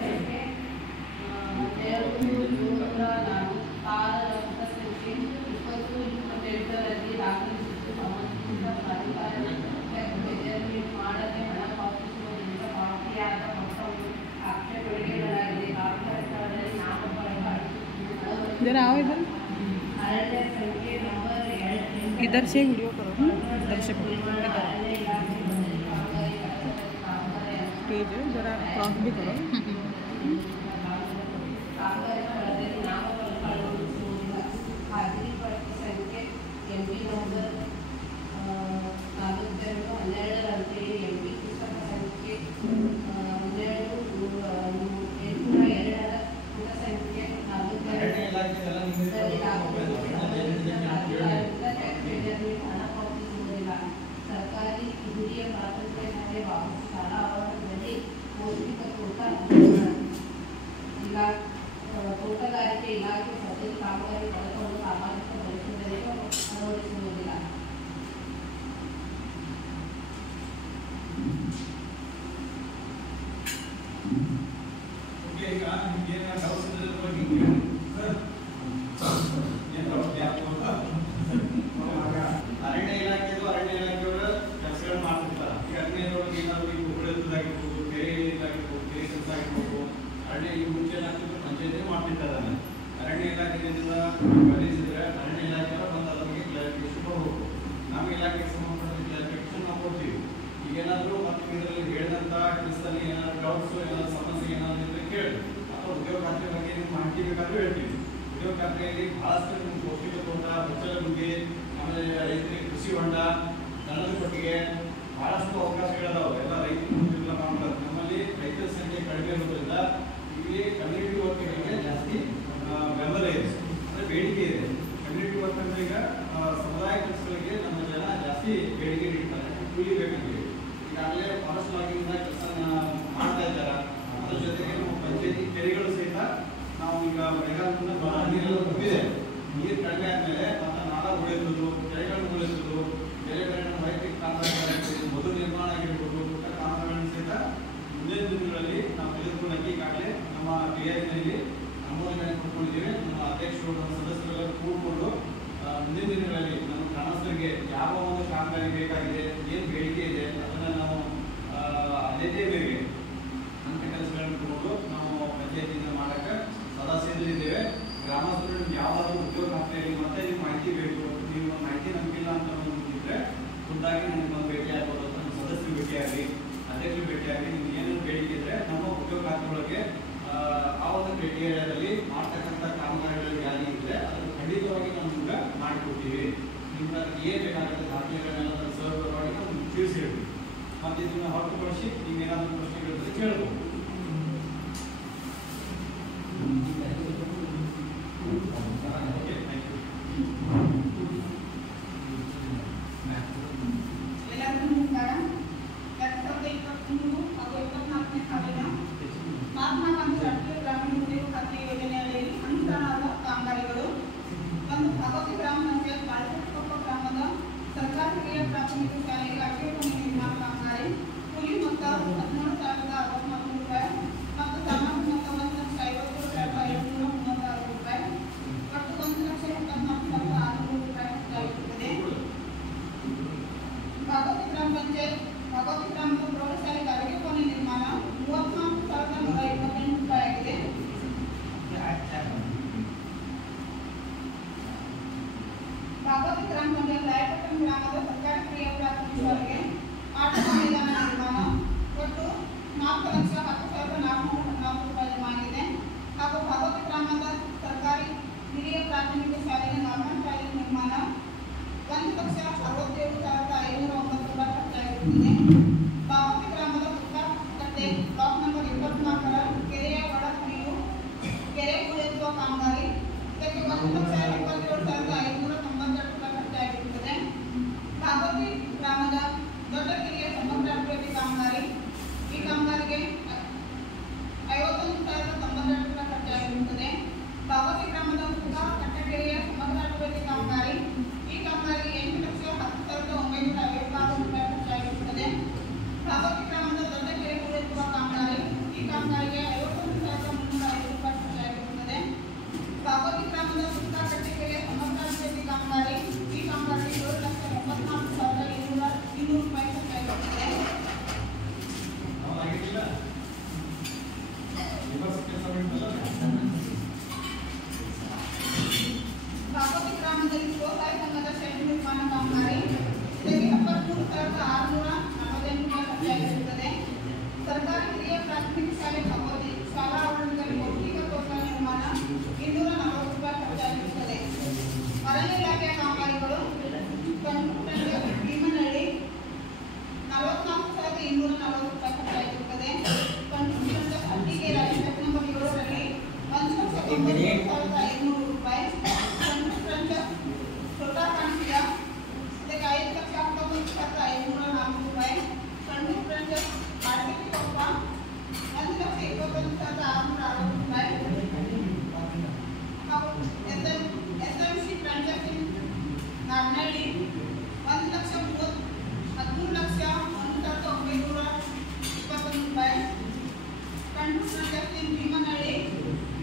ಸಂಖ್ಯೆ 12 ಜೂನ್ 4 ಸಾಲದ ಮೊತ್ತ ಸಂಖ್ಯೆ 20-28ರಲ್ಲಿ ದಾಖಲಿಸಿದ್ದು ಸಂಬಂಧಿಸಿದ ಪ್ರಾಧಿಕಾರದಿಂದ ಮೆಜರ್ಮೆಂಟ್ ಮಾಡದೆ ಹಣ ಪಾವತಿಸುವುದರಿಂದ ಪಾವತಿಯಾದ ಮೊತ್ತವನ್ನು ಆಕ್ಷೇಪಣೆಗೆ ಇಡಲಾಗಿದೆ. ಕಾಮಗಾರಿಗಳಲ್ಲಿ ನಾಮಫಲಕ ಅರಣ್ಯ ಸಂಖ್ಯೆ ನಂಬರ್ 2 इधर से वीडियो करो, इधर से पेज जरा क्रॉस भी करो. ಕಾಮಗಾರಿ ಸ್ಥಳದಲ್ಲಿ ನಾಮಫಲಕ ಅಳವಡಿಸುವುದಿಲ್ಲ. ಹಾಜರಿ ಪಟ್ಟಿ ಸಂಖ್ಯೆ ಎಂಪಿ ನಂಬರ್ 4212ರಂತೆಯೇ ಎಂಪಿ ಪುಸ್ತಕ ಸಂಖ್ಯೆ 12-802ರ ಪುಟ ಸಂಖ್ಯೆ 42ರಲ್ಲಿ ಹಣ ಪಾವತಿಸುವುದಿಲ್ಲ. ಸರ್ಕಾರಿ ಹಿರಿಯ ಪ್ರಾಥಮಿಕ ಶಾಲೆ ಬಾಬು ಶಾಲಾ ಆವರಣದಲ್ಲಿ ಪೌಷ್ಟಿಕ ತೋಟಗಾರಿಕೆ ಇಲಾಖೆ ಸದರಿ ಕಾಮಗಾರಿ ಫಲಕವನ್ನು ಸಾಮಾಜಿಕ ಪರಿಶೋಧನೆಗೆ ಅಳವಡಿಸುವುದಿಲ್ಲ. ಈಗ ನಿಮ್ಗೆ ಏನು ಡೌಟ್ಸ್ ಇದ್ರೆ ಬಗ್ಗೆ ಅರಣ್ಯ ಇಲಾಖೆಯವರು ಕೆಲಸಗಳು ಮಾಡ್ತಿರ್ತಾರೆ. ಈಗ ಅರಣ್ಯದೊಳಗೆ ಏನಾದ್ರು ಈಗ ಉಗುಳದಾಗಿರ್ಬೋದು, ಕೆರೆ ಇದಾಗಿರ್ಬೋದು, ಕೆರೆ ಕೆಲಸ ಆಗಿರ್ಬೋದು, ಅರಣ್ಯ ಈ ಮುಂಚೆ ಏನಾಗ್ತಿದ್ರು ಪಂಚಾಯತಿ ಮಾಡ್ತಿರ್ತಾರೆ. ಅರಣ್ಯ ಇಲಾಖೆಯಿಂದ ಕಲಿಸಿದ್ರೆ ಅರಣ್ಯ ಇಲಾಖೆಯವರು ಬಂದು ಅದ್ರ ಬಗ್ಗೆ ಕ್ಲಾರಿಫಿಕೇಶನ್ ಕೊಡಬೇಕು. ನಮ್ಮ ಇಲಾಖೆಗೆ ಸಂಬಂಧಪಟ್ಟ ಕ್ಲಾರಿಫಿಕೇಶನ್ ನಾವು ಕೊಡ್ತೀವಿ. ಈಗ ಏನಾದರೂ ಮತ್ತೆ ಇದರಲ್ಲಿ ಹೇಳಿದಂಥ ಕೆಲಸದಲ್ಲಿ ಏನಾದ್ರು ಡೌಟ್ಸು ಏನಾದ್ರು ಸಮಸ್ಯೆ ಏನಾದ್ರು ಇದ್ರೆ ಕೇಳಿ, ಅಥವಾ ಉದ್ಯೋಗ ಖಾತೆ ಬಗ್ಗೆ ನಿಮ್ಗೆ ಮಾಹಿತಿ ಬೇಕಾದ್ರೂ ಹೇಳ್ತೀವಿ. ಉದ್ಯೋಗ ಖಾತೆಯಲ್ಲಿ ಬಹಳಷ್ಟು ನಿಮ್ಗೆ ಪೌಷ್ಟಿಕ ತೋಟ, ಬಚ್ಚಲ ಗುಂಡಿ, ಆಮೇಲೆ ರೈತರಿಗೆ ಕೃಷಿ ಹೊಂಡ, ದನದ ಕೊಟ್ಟಿಗೆ ಬಹಳಷ್ಟು ಅವಕಾಶಗಳಿದಾವೆ. ಎಲ್ಲ ರೈತರು ಮುಂದಿಲ್ಲ ಮಾಡ್ತಾರೆ. ನಮ್ಮಲ್ಲಿ ರೈತರ ಸಂಖ್ಯೆ ಕಡಿಮೆ ಇರೋದ್ರಿಂದ ಇಲ್ಲಿ ಕಮ್ಯುನಿಟಿ ವರ್ಕ್ಗಳಿಗೆ ಜಾಸ್ತಿ ಬೆಂಬಲ ಇದೆ, ಅಂದರೆ ಬೇಡಿಕೆ ಇದೆ. ಕಮ್ಯುನಿಟಿ ವರ್ಕ್ ಅಂದ್ರೆ ಈಗ ಸಮುದಾಯ ಕೆಲಸಗಳಿಗೆ ನಮ್ಮ ಜನ ಜಾಸ್ತಿ ಬೇಡಿಕೆ ನೀಡ್ತಾರೆ. ಕೂಲಿ ಬೇಕಂತೀವಿ. ಈಗಾಗಲೇ ಫಾರೆಸ್ಟ್ ಲಾಗಿಂದ ಕೆಲಸ ಮಾಡ್ತಾ ಇದ್ದಾರೆ. ಅದ್ರ ಜೊತೆಗೆ ನಮ್ಮ ಪಂಚಾಯತಿ ಕೆರೆಗಳು ಸಹಿತ ನಾವು ಈಗ ಮಳೆಗಾಲದಿಂದ ನೀರೆಲ್ಲ ತುಂಬಿದೆ. ನೀರು ಕಡಿಮೆ ಆದಮೇಲೆ ಮತ್ತೆ ನಾಲ ಉಳಿಯೋದು, ಕೆರೆಗಳನ್ನು ಉಳಿಸೋದು, ಬೇರೆ ಬೇರೆ ನಮ್ಮ ವೈಯಕ್ತಿಕ ಕಾಮಗಾರಿಗಳು, ಮಧು ನಿರ್ಮಾಣ ಆಗಿರ್ಬೋದು, ಪುಟ್ಟ ಕಾಮಗಾರಿಗಳನ್ನು ಸಹಿತ ಮುಂದಿನ ದಿನಗಳಲ್ಲಿ ನಾವು ತೆಗೆದುಕೊಂಡಾಗಿ ಈಗಾಗಲೇ ನಮ್ಮ ಪಿಐನಲ್ಲಿ ಅನುಮೋದನೆ ಕೊಟ್ಕೊಂಡಿದ್ದೀವಿ. ನಮ್ಮ ಅಧ್ಯಕ್ಷರು, ನಮ್ಮ ಸದಸ್ಯರೆಲ್ಲರೂ ಕೂಡಿಕೊಂಡು ಮುಂದಿನ ದಿನಗಳಲ್ಲಿ ನಮ್ಮ ಗ್ರಾಮಸ್ಥರಿಗೆ ಯಾವ ಒಂದು ಕಾಮಗಾರಿ ಬೇಕಾಗಿದೆ, ಏನು ಬೇಡಿಕೆ ಇದೆ, ಅದನ್ನು ನಾವು ಆದ್ಯತೆ ಮೇರೆಗೆ ಅಂತ ಕೆಲಸಗಳನ್ನು ತಗೊಂಡು ನಾವು ಪಂಚಾಯತಿಯಿಂದ ಮಾಡೋಕ್ಕೆ ಸದಾ ಸಿದ್ಧರಿದ್ದೇವೆ. ಗ್ರಾಮಸ್ಥರು ಯಾವುದಾದ್ರೂ ಉದ್ಯೋಗ ಖಾತೆಯಲ್ಲಿ ಮತ್ತೆ ನಿಮ್ಗೆ ಮಾಹಿತಿ ಬೇಕು, ನೀವು ಮಾಹಿತಿ ನಮಗಿಲ್ಲ ಅಂತ ಇದ್ದರೆ ಖುದ್ದಾಗಿ ನಿಮ್ಗೆ ಒಂದು ಭೇಟಿ ಆಗ್ಬೋದು, ನಮ್ಮ ಸದಸ್ಯರು ಭೇಟಿಯಾಗಲಿ, ಅಧ್ಯಕ್ಷರು ಭೇಟಿಯಾಗಲಿ. ನಿಮ್ಗೆ ಏನೇನು ಬೇಡಿಕೆ ಇದ್ದರೆ ನಮ್ಮ ಉದ್ಯೋಗ ಖಾತೆಯೊಳಗೆ ಆ ಒಂದು ಕ್ರೈಟೀರಿಯಾದಲ್ಲಿ ಮಾಡ್ತಕ್ಕಂಥ ಕಾಮಗಾರಿಗಳಲ್ಲಿ ಯಾರು ಇದ್ದರೆ ಅದನ್ನು ಖಂಡಿತವಾಗಿ ನಾವು ನಿಮ್ಗೆ ಮಾಡಿಕೊಡ್ತೀವಿ. ನಿಮ್ಗೆ ಅದಕ್ಕೆ ಏನು ಬೇಕಾಗುತ್ತೆ ದಾಖಲೆಗಳನ್ನೆಲ್ಲ ಸಹಜವಾಗಿ ನಾವು ತಿಳಿಸಿ ಹೇಳ್ತೀವಿ. ಮತ್ತು ಇದನ್ನು ಹೊರತುಪಡಿಸಿ ನೀವೇನಾದರೂ ಪ್ರಶ್ನೆಗಳಿದ್ರೆ ಕೇಳ್ಬೋದು. ಎಲ್ಲರಿಗೂ ನಮಸ್ಕಾರ. 2023 ಹಾಗೂ 24ನೇ ಸಾಲಿನ ಮಹಾತ್ಮ ಗಾಂಧಿ ರಾಷ್ಟ್ರೀಯ ಗ್ರಾಮೀಣ ಉದ್ಯೋಗ ಖಾತ್ರಿ ಯೋಜನೆಯಲ್ಲಿ ಅನುಷ್ಠಾನದ ಕಾಮಗಾರಿಗಳು. ಒಂದು ಭಗವತಿ ಗ್ರಾಮ ಪಂಚಾಯತ್ ಬಾಳೆಕೊಪ್ಪ ಗ್ರಾಮದ ಸರ್ಕಾರಿ ಹಿರಿಯ ಪ್ರಾಥಮಿಕ ಶಾಲೆಗೆ ಅಡ್ಡಗೋಡೆ ನಿರ್ಮಾಣ ಕಾಮಗಾರಿ. ಕೂಲಿ ಮೊತ್ತ 13,064 ರೂಪಾಯಿ ಮತ್ತು ಸಾಮಾನ್ಯ ಮೊತ್ತ 1,50,536 ರೂಪಾಯಿ. ಒಟ್ಟು 1,74,600 ರೂಪಾಯಿ ಖರ್ಚಾಗಿರುತ್ತದೆ. ಭಗವತಿ ಗ್ರಾಮ ಪಂಚಾಯತ್ ಭಗವತಿ ಗ್ರಾಮದ ಪ್ರೌಢಶಾಲೆಗೆ ಅಡುಗೆ ಕೋಣೆ ನಿರ್ಮಾಣ 34,128 ರೂಪಾಯಿ ಆಗಿದೆ. ಭಗವತಿ ಗ್ರಾಮ ಪಂಚಾಯತ್ ರಾಯಪಟ್ಟಣ ಗ್ರಾಮದ ಸರ್ಕಾರಿ ಹಿರಿಯ ಪ್ರಾಥಮಿಕ ಶಾಲೆಗೆ ಆಟ ಮೈದಾನ ನಿರ್ಮಾಣ ಒಟ್ಟು 4,10,414 ರೂಪಾಯಿ ಜಮಾ ಆಗಿದೆ. ಹಾಗೂ ಭಗವತಿ ಗ್ರಾಮದ ಸರ್ಕಾರಿ ಹಿರಿಯ ಪ್ರಾಥಮಿಕ ಶಾಲೆಗೆ ನಾರ್ಮಲ್ ಟಾಯ್ಲೆಟ್ ನಿರ್ಮಾಣ 1,67,509 ರೂಪಾಯಿ ಖರ್ಚಾಗಿರುತ್ತದೆ. ಭಗವತಿ ಗ್ರಾಮದ ಪುತ್ತಕಟ್ಟೆ ಬ್ಲಾಕ್ ನಂಬರ್ 24ರ ಕೆರೆಯ ಒಳ ಹರಿವು ಕೆರೆ ಹೂಳೆತ್ತುವ ಕಾಮಗಾರಿ. ಇದಕ್ಕೆ 1,77,592 ರೂಪಾಯಿ ಖರ್ಚಾಗಿರುತ್ತದೆ. ಭಗವತಿ ಗ್ರಾಮದ ದೊಡ್ಡ ಕೆರೆಯ ಸಮಗ್ರ ಅಭಿವೃದ್ಧಿ ಕಾಮಗಾರಿ. ಈ ಕಾಮಗಾರಿಗೆ 51,092 ರೂಪಾಯಿ ಖರ್ಚಾಗಿರುತ್ತದೆ. ಭಗವತಿ ಗ್ರಾಮದ ಕಟ್ಟಕೆರೆಯ ಸಮಗ್ರ ಅಭಿವೃದ್ಧಿ ಕಾಮಗಾರಿ. ಈ ಕಾಮಗಾರಿಗೆ 8,10,956 ರೂಪಾಯಿ ಖರ್ಚಾಗಿರುತ್ತದೆ. ಭಗವತಿ ಗ್ರಾಮದ ದೊಡ್ಡ ಕೆರೆ ಹೂಳೆತ್ತುವ ಕಾಮಗಾರಿ. ಈ ಕಾಮಗಾರಿಗೆ 240 ರೂಪಾಯಿ ಖರ್ಚಾಗಿರುತ್ತದೆ. ಕನ್ಸ್ಟ್ರಕ್ಷನ್ ಅಟ್ಟಿಗೆ ರಾಜ್ಯ ನಂಬರ್ 7ರಲ್ಲಿ 1,93,500 ರೂಪಾಯಿ. ಕನ್ಸ್ಟ್ರಕ್ಷನ್ ಟೋಟಾ ಕಾಣಿಸಿದ ಇದಕ್ಕೆ 5,19,504 ರೂಪಾಯಿ. ಕನ್ಸ್ಟ್ರಕ್ಷನ್ ಆರ್ಟಿಕಲ್ ಕೊಪ್ಪ 1,21,660 ರೂಪಾಯಿ. SMC ಟ್ರಾನ್ಸಾಕ್ಷನ್ ನಾರ್ನಳ್ಳಿ 13,1,921 ರೂಪಾಯಿ. ಕಂಟ್ರೋಲ್ ಟ್ರಾನ್ಸಾಕ್ಷನ್ ಭೀಮನಹಳ್ಳಿ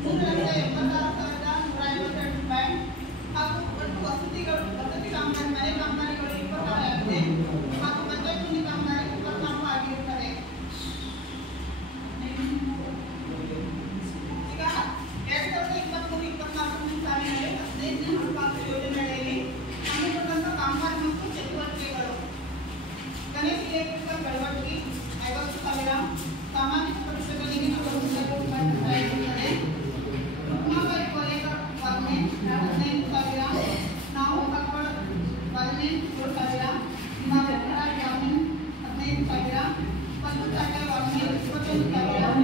3,76,152 ರೂಪಾಯಿ. ಹಾಗೂ ಒಟ್ಟು ವಸತಿ ಕಾಮಗಾರಿ ಮನೆ ಕಾಮಗಾರಿಗಳು 26 ಆಗಿದೆ. ಹಾಗೂ ಪಂಚಾಯತ್ ಕಾಮಗಾರಿ 24 ಆಗಿರುತ್ತದೆ. ಈಗ 2023-24 ಸಾಲಿನಲ್ಲಿ 15ನೇ ಹಣಕಾಸು ಯೋಜನೆಯಲ್ಲಿ ಹಮ್ಮಿಕೊಂಡಂತ ಕಾಮಗಾರಿ ಮತ್ತು ಚಟುವಟಿಕೆಗಳು: ಗಣೇಶ್ ಇಲೆಕ್ಟ್ರಿಕಲ್ ಬೆಳವಣಿಗೆ 50,000, ಸಾಮಾಜಿಕ ಪರಿಷತ್ತಿಗೆ 40,000 ರೂಪಾಯಿ ಖರ್ಚಾಗಿರುತ್ತದೆ. ರುಕ್ಮಾಬಾಯಿ ಕೋಲೇಕರ್ ವಾಲ್ಮೀನ್ 15,000, ನಾವು ಕಕ್ಕಡ ವಾಲ್ಮೀನ್ 7,000, ನಾವು ವಾಲ್ಮೀನ್ 15,000, ಪಂಚುಚಾಟೆ ವಾಲ್ಮೀನ್ 21,000,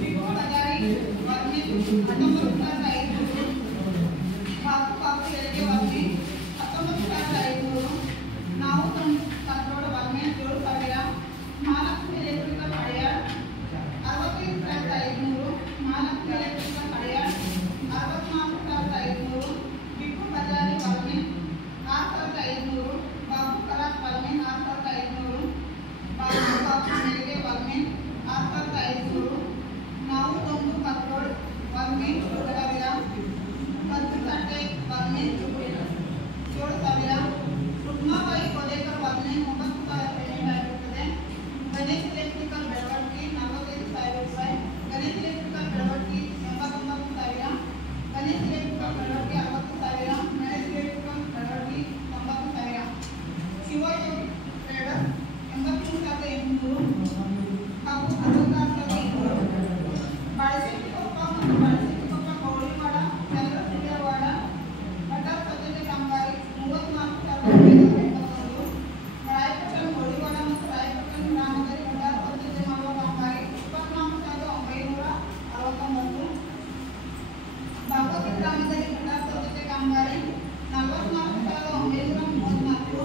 ವಿಪು ಹಜಾರಿ ವಾಲ್ಮೀನ್ 19,500, ಬಾಬು ಕಾಪು ಎಲ್ಗೆ ವಾಲ್ಮೀನ್ 19,500, ನಾವು ಕಕ್ಕಡ ವಾಲ್ಮೀನ್ 7,000, ಮಹಾಲಕ್ಷ್ಮಿ ಎಲೆಕ್ಟ್ರಿಕಲ್ ಹಳೆಯಾಳ್ 65,500, ಮಹಾಲಕ್ಷ್ಮಿ ಎಲೆಕ್ಟ್ರಿಕಲ್ ಹಳೆಯಾಳ್ 64,500, ವಿಪು ಹಜಾರಿ ವಾಲ್ಮೀನ್ 6,500, ಬಾಬು ಕರಾತ್ ವಾಲ್ಮೀನ್ 6,500, ಬಾಬು ಕಾಪು ಎಲ್ಗೆ ವಾಲ್ಮೀನ್ 6,500, ನಾವು ಒಂದು ಕಕ್ಕಡ ವಾಲ್ಮೀನ್ 7,000, ಪಂಚುಚಾಟೆ ವಾಲ್ಮೀನ್ 7,000, ರುಕ್ಮಾಬಾಯಿ ಕೋಲೇಕರ್ ವಾಲ್ಮೀನ್ 9,000 ಪೇಮೆಂಟ್ ಆಗಿರುತ್ತದೆ. ಗಣೇಶ್ ಇಲೆಕ್ಟ್ರಿಕಲ್ ಬೆಳವಣಿಗೆ 45,000 ರೂಪಾಯಿ. ಗಣೇಶ್ ಇಲೆಕ್ಟ್ರಿಕಲ್ ಬೆಳವಣಿಗೆ 89,000, ಗಣೇಶ್ ಇಲೆಕ್ಟ್ರಿಕಲ್ ಬೆಳವಣಿಗೆ 60,000, ಗಣೇಶ್ ಇಲೆಕ್ಟ್ರಿಕಲ್ ಬೆಳವಣಿಗೆ 90,000. ಶಿವಯೋಗಿ ಟ್ರೇಡರ್ಸ್ 83,800 ಹಾಗೂ 16,800. ಬಾಳೆಶೆಟ್ಟಿಕೊಪ್ಪ ಮತ್ತು ಬಾಳೆಶೆಟ್ಟಿಕೊಪ್ಪ ಗೌಳಿವಾಡ ಚಂದ್ರಶೇಖರವಾಡ ಕಟ್ಟಡ ಸ್ವಚ್ಛತೆ ಕಾಮಗಾರಿ 34,581. ರಾಯಪಟ್ಟಣ ಗೌಳಿವಾಡ ಮತ್ತು ರಾಯಪಟ್ಟಣ ಗ್ರಾಮದಲ್ಲಿ ಕಟ್ಟಡ ಸ್ವಚ್ಛತೆ ಮಾಡುವ ಕಾಮಗಾರಿ 24,969. ಭಾಗವತಿ ಗ್ರಾಮದಲ್ಲಿ ಕಟ್ಟಡ ಸ್ವಚ್ಛತೆ ಕಾಮಗಾರಿ 44,934.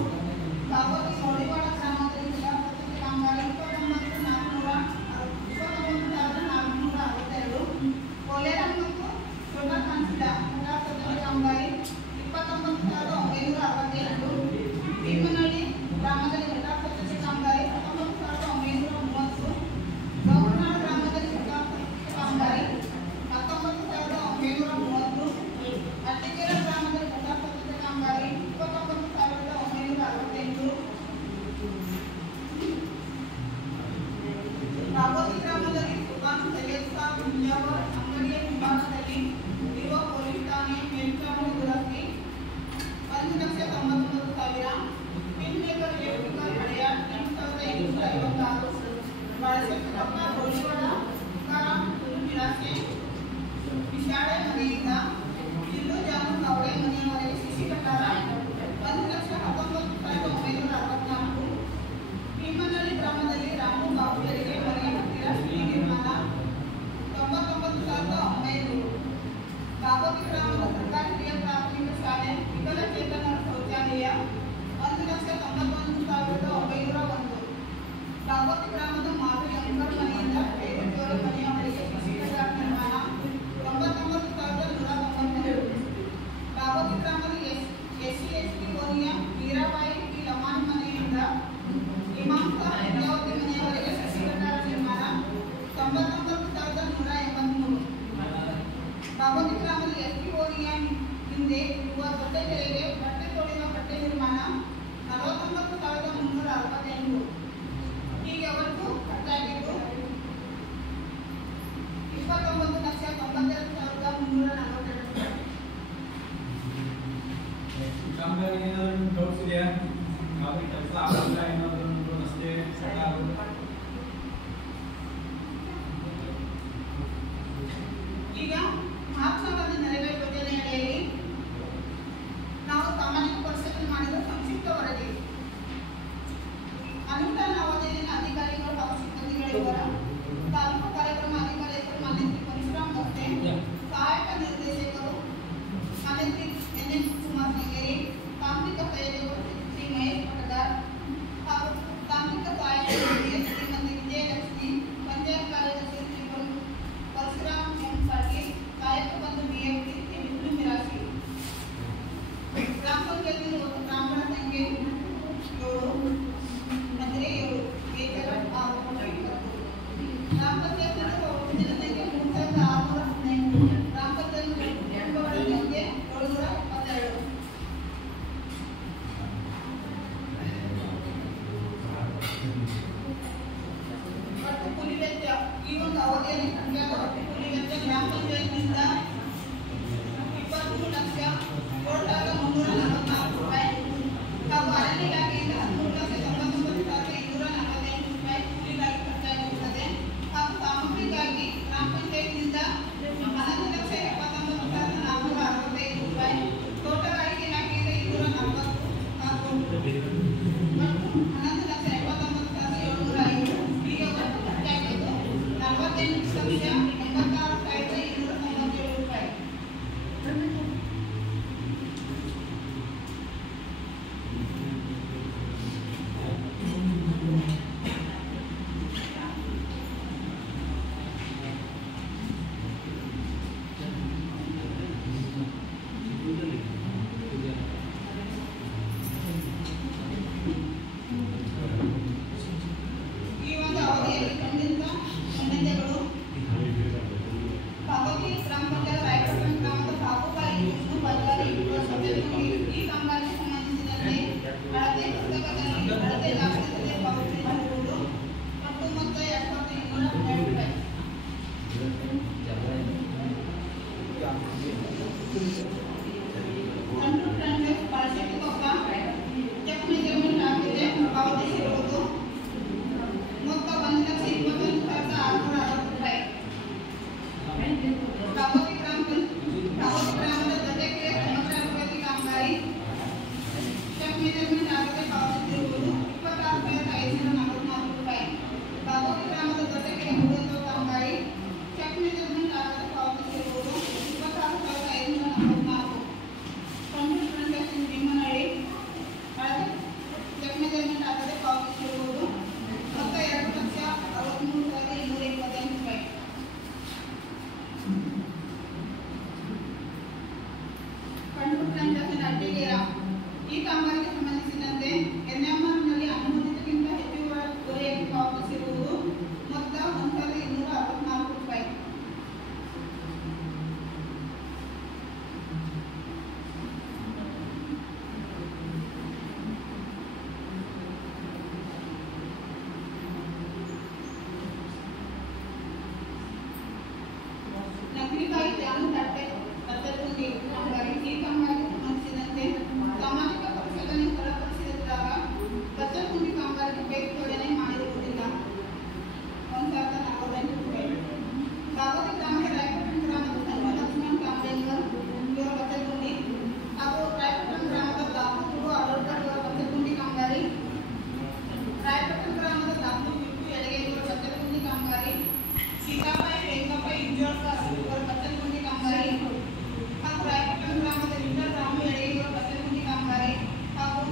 ಭಾಗವತಿ ಗೌಳಿವಾಡ ಗ್ರಾಮದಲ್ಲಿ ಕಟ್ಟಡ ಸ್ವಚ್ಛತೆ ಕಾಮಗಾರಿ 29,462. ಕೋಲೇರಂ ಮತ್ತು ಟೋಟಾ ಕಾಣಿಸಿದ ಕಟ್ಟಡ ಸ್ವಚ್ಛತೆ ಕಾಮಗಾರಿ 29,968. ಭೀಮನಹಳ್ಳಿ ಗ್ರಾಮದಲ್ಲಿ ಕಟ್ಟಡ ಸ್ವಚ್ಛತೆ ಕಾಮಗಾರಿ 19,930. ಗೌರನಾಳ ಗ್ರಾಮದಲ್ಲಿ ಕಟ್ಟಡ ಸ್ವಚ್ಛತೆ ಕಾಮಗಾರಿ 19,930. ಅಟ್ಟಿಗೆರೆ ಗ್ರಾಮದಲ್ಲಿ ಕಟ್ಟಡ ಸ್ವಚ್ಛತೆ ಕಾಮಗಾರಿ 29,968. ಭಾಗವತಿ ಗ್ರಾಮದಲ್ಲಿ ಸುಲ್ತಾನ್ ಸೈಯದ್ ಸಾಬ್ ಮುಂಜಾವರ್ ಅಂಗಡಿಯ ಹಿಂಭಾಗದಲ್ಲಿ ಇರುವ ಪೊಲೀಸ್ ಠಾಣೆ ಮೇಲ್ಚಾವಣಿ ದುರಸ್ತಿ 1,99,000. ಪಿನ್ಮೇಕರ್ ಎಲೆಕ್ಟ್ರಿಕಲ್ ಹಳೆಯಾಳ್ 8,856. ಬಾಳೆಶೆಟ್ಟಿಕೊಪ್ಪ ಗೌಳಿವಾಡ ತುಕಾರಾಮ್ ನಿರಾಸೆ ವಿಶಾಳೆ ಮನೆಯಿಂದ ಜಿಲ್ಲು ಜಾನು ಗೌಡೆ ಮನೆಯವರೆಗೆ ಶಿಶಿ ಕಟ್ಟಾರ 1,19,964. ಭೀಮನಹಳ್ಳಿ ಗ್ರಾಮದಲ್ಲಿ ರಾಮು ಬಾಬುಗಳಿಗೆ ಮನೆಯ ಹತ್ತಿರ ಶ್ರೀ ನಿರ್ಮಾಣ 99,900. ಭಾಗವತಿ ಗ್ರಾಮದ ಸರ್ಕಾರಿ ಹಿರಿಯ ಪ್ರಾಥಮಿಕ ಶಾಲೆ ವಿಕಲಚೇತನರ ಶೌಚಾಲಯ 1,91,901. ಭಾಗವತಿ ಗ್ರಾಮದ ಮಾಧುರಿ ಅಂಕರ್ ಮನೆಯಿಂದ ಬೇರೆಯವರ ಮನೆಯವರಿಗೆ ಶಿಶಿ ಕಟ್ಟಾರ ನಿರ್ಮಾಣ 99,192. ಭಾಗವತಿ ಗ್ರಾಮದ SC/ST ಓಣಿಯ ವೀರಾಬಾಯಿ ಪಿ ಲಮಾನ್ ಮನೆಯಿಂದ ಇಮಾಮ್ ಸಾಬ್ ಇಂದ್ರಾವತಿ ಮನೆಯವರೆಗೆ ಶಿಶಿ ಕಟ್ಟಾರ ನಿರ್ಮಾಣ 99,183. ಭಾಗವತಿ ಗ್ರಾಮದ ST ಓಣಿಯ ಹಿಂದೆ ಇರುವ ದೊಡ್ಡ ಕೆರೆಗೆ ಬಟ್ಟೆ ತೊಳೆಯುವ ಬಟ್ಟೆ ನಿರ್ಮಾಣ 49,368. ಹೀಗೆ ಒಟ್ಟು ಖರ್ಚಾಗಿದ್ದು 29,92,342 ರೂಪಾಯಿ. ಕಾಮಗಾರಿ ಏನಾದರೂ ಡೌಟ್ಸ್ ಇದೆಯಾ? ಯಾವುದೇ ಕೆಲಸ ಆಗಲ್ಲ ಏನಾದರೂ ಅಷ್ಟೇ ದೇವರ, ತಾಲೂಕು ಕಾರ್ಯಕ್ರಮ ಅಧಿಕಾರಿ ಮಾನ್ಯ ಶ್ರೀ ಪರಶುರಾಮ್ ಗೌತೆ, ಸಹಾಯಕ ನಿರ್ದೇಶಕರು ಮಾನ್ಯ ಶ್ರೀ ಎನ್.ಎಸ್. ಕುಮಾರ್ ಸಂಗೇರಿ, ತಾಂತ್ರಿಕ ಸಂಯೋಜಕರು ಶ್ರೀ ಮಹೇಶ್ ಪಟಗಾರ್ ಹಾಗೂ ತಾಂತ್ರಿಕ ಸಹಾಯಕರು ಶ್ರೀಮತಿ ವಿಜಯಲಕ್ಷ್ಮಿ, ಪಂಚಾಯತ್ ಕಾರ್ಯದರ್ಶಿ ಶ್ರೀ ಪರಶುರಾಮ್ ಎಂ ಪಾಟೀಲ್, ಸಹಾಯಕ ಬಂಧು ಬಿಎಫ್ಟಿ ಶ್ರೀ ವಿಷ್ಣು ಮಿರಾಶಿ. ಗ್ರಾಮ ಪಂಚಾಯತ್ ಬ್ರಾಹ್ಮಣ ಸಂಖ್ಯೆ 7, ಮದುವೆ 7, ವೇತನ 6. ಗ್ರಾಮ ಪಂಚಾಯತ್ ಜನಸಂಖ್ಯೆ 3618, ಗ್ರಾಮ ಪಂಚಾಯತ್ ಕುಟುಂಬಗಳ ಸಂಖ್ಯೆ 722. ಮತ್ತು ಕೂಲಿ ವೆಚ್ಚ ಈ ಒಂದು ಅವಧಿಯಲ್ಲಿ ಸಂಖ್ಯಾತ ಕೂಲಿ ವೆಚ್ಚ ಗ್ರಾಮ ಪಂಚಾಯತ್ನಿಂದ 23,344,000 ರೂಪಾಯಿ ಹಾಗೂ ಅರಣ್ಯ ಇಲಾಖೆಯಿಂದ 13,99,248 ರೂಪಾಯಿ ಕೂಲಿಗಾಗಿ ಖರ್ಚಾಗಿರುತ್ತದೆ ಹಾಗೂ ಸಾಮಗ್ರಿಗಾಗಿ ಗ್ರಾಮ ಪಂಚಾಯತ್ನಿಂದ 11,79,465 ರೂಪಾಯಿ, ತೋಟಗಾರಿಕೆ ಇಲಾಖೆಯಿಂದ 240 ಹಾಗೂ 11,79,705 ಹೀಗೆ ಒಟ್ಟು ಖರ್ಚಾಗಿದ್ದು 48,86,297 ರೂಪಾಯಿ. ಈ ಒಂದು ಅವಧಿಯಲ್ಲಿ ಖಂಡಿತ ಖಂಡಿತಗಳು ಭಾಗವತಿ ಗ್ರಾಮ ಪಂಚಾಯತ್ ರಾಯಪಟ್ಟಣ ಗ್ರಾಮದ ಸಾಗುಕಾಯಿ ವಿಷ್ಣು ಬಳ್ಳಾರಿ ಈ ಕಾಮಗಾರಿಗೆ ಸಂಬಂಧಿಸಿದಂತೆ ಅಳತೆ ಪುಸ್ತಕದಲ್ಲಿ ಅಳತೆ ದಾಖಲಿಸದೆ ಪಾವತಿಸಿರುವುದು ಒಟ್ಟು ಮೊತ್ತ 2,212 ರೂಪಾಯಿ. ಕಂಟ್ರೋಲ್ ಟ್ರಾನ್ಸ್ಫರ್ ಪಾಲಿಸಿಟಿ ಕೊಪ್ಪ ಚೆಕ್ ಮೆಜರ್ಮೆಂಟ್ ಆಗಿದೆ ಪಾವತಿಸಿರುವುದು ಮೊತ್ತ 1,21,660 ರೂಪಾಯಿ. ಕಾಗೋತಿ ಗ್ರಾಮದ ದೊಡ್ಡಕೆರೆ ಸಮಗ್ರ ಅಭಿವೃದ್ಧಿ ಕಾಮಗಾರಿ ಚೆಕ್ ಮೆಜರ್ಮೆಂಟ್ ಆಗದೆ ಪಾವತಿಸಿರುವುದು 26,544 ರೂಪಾಯಿ. ಕಾಗೋತಿ ಗ್ರಾಮದ ದೊಡ್ಡಕೆರೆ ಮೂಲೋತ್ಸವ ಕಾಮಗಾರಿ ಚೆಕ್ ಮೆಜರ್ಮೆಂಟ್ ಆಗದೆ ಪಾವತಿಸಿರುವುದು 26,544. Control transaction Bhimanahalli check measurement ಆಗದೆ ಪಾವತಿಸಿರುವುದು ಮೊತ್ತ 2,63,228 ರೂಪಾಯಿ. ಕಂಟ್ರೋಲ್ ಟ್ರಾನ್ಸಾಕ್ಷನ್ ಅಡ್ಡಿಗೇರ ಈ ಕಾಮಗಾರಿಗೆ ಸಂಬಂಧಿಸಿದಂತೆ ಎನ್ಎಂಆರ್ನಲ್ಲಿ ಅನುಮೋದಿತಕ್ಕಿಂತ ಹೆಚ್ಚು ಹೊರೆಯಾಗಿ ಪಾವತಿಸಿರುವುದು ಮೊತ್ತ 1,264 ರೂಪಾಯಿ. ನಗರಿಕಾಯಿ ಜಾನು ತಟ್ಟೆಗುಂಡಿ ಕಾಮಗಾರಿ ಈ ಕಾಮಗಾರಿಗೆ ಸಂಬಂಧಿಸಿದಂತೆ ಸಾಮಾಜಿಕ ಪರಿಶೀಲನೆ ಸರಪಡಿಸಿದಾಗ ತಟ್ಟೆಗುಂಡಿ ಕಾಮಗಾರಿಗೆ ಬೇಗ ಜೋಡಣೆ ಮಾಡಿರುವುದಿಲ್ಲ 1,048 ರೂಪಾಯಿ. ಭಾಗವತಿ ಗ್ರಾಮದ ರಾಯಪಟ್ಟಣ ಗ್ರಾಮದ ಸಂಘ ಲಕ್ಷ್ಮಣ್ ಕಾಂಬ್ರೇಂಗರ್ ಇವರ ಬಚ್ಚಲಗುಂಡಿ ಹಾಗೂ ರಾಯಪಟ್ಟಣ ಗ್ರಾಮದ ದಾಪುರು ಆಡಳಿತ ಇವರ ಬಚ್ಚಲಗುಂಡಿ ಕಾಮಗಾರಿ, ರಾಯಪಟ್ಟಣ ಗ್ರಾಮದ ದಾಪುರು ಬಿಟ್ಟು ಎಡಗೆ ಇವರ ಬಚ್ಚಲಗುಂಡಿ ಕಾಮಗಾರಿ, ಸೀತಾಬಾಯಿ ರೇಖಾಬಾಯಿ ಇಂಜೋಳ್ಕರ್ ಇವರ ಬಚ್ಚಲಗುಂಡಿ ಕಾಮಗಾರಿ ಹಾಗೂ ರಾಯಪಟ್ಟಣ ಗ್ರಾಮದ ವಿಠಲ್ ರಾಮು ಎಡಗೆ ಇವರ ಬಚ್ಚಲಗುಂಡಿ ಕಾಮಗಾರಿ ಹಾಗೂ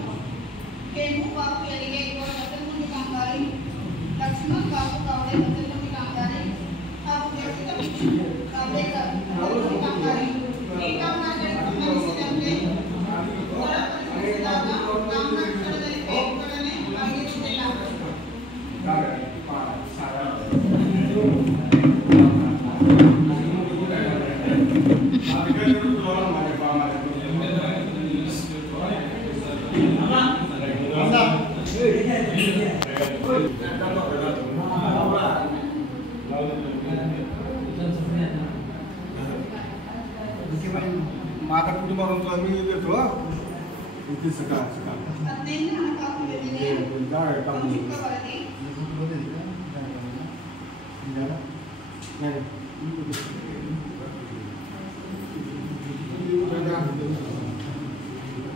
ಹೇಮು ಬಾಬು ಎಡಗೆ ಇವರ ಬಚ್ಚಲಗುಂಡಿ ಕಾಮಗಾರಿ, ಲಕ್ಷ್ಮಣ್ ಬಾಬು ಕಾವಡೆ ಬಚ್ಚಲಗುಂಡಿ ಕಾಮಗಾರಿ ಹಾಗೂ ದೇವಿಕಾ ಕಾವಡೇಕರ್ ಬಚ್ಚಲಗುಂಡಿ ಕಾಮಗಾರಿ. ಈ ಕಾಮಗಾರಿಗೆ ಸಂಬಂಧಿಸಿದಂತೆ ಹೊರಪಡಿಸಿದಾಗ ಕಾಮಗಾರಿ ಸ್ಥಳದಲ್ಲಿ ಬೇಗ ಜೋಡಣೆ ಆಗಿರುವುದಿಲ್ಲ. माता कुटुंबावरून आम्ही येतो इथे सकाळ सकाळ 15 ಹಣಕಾಸು ಯೋಜನೆ ಸಂಕ್ಷಿಪ್ತ ವರದಿ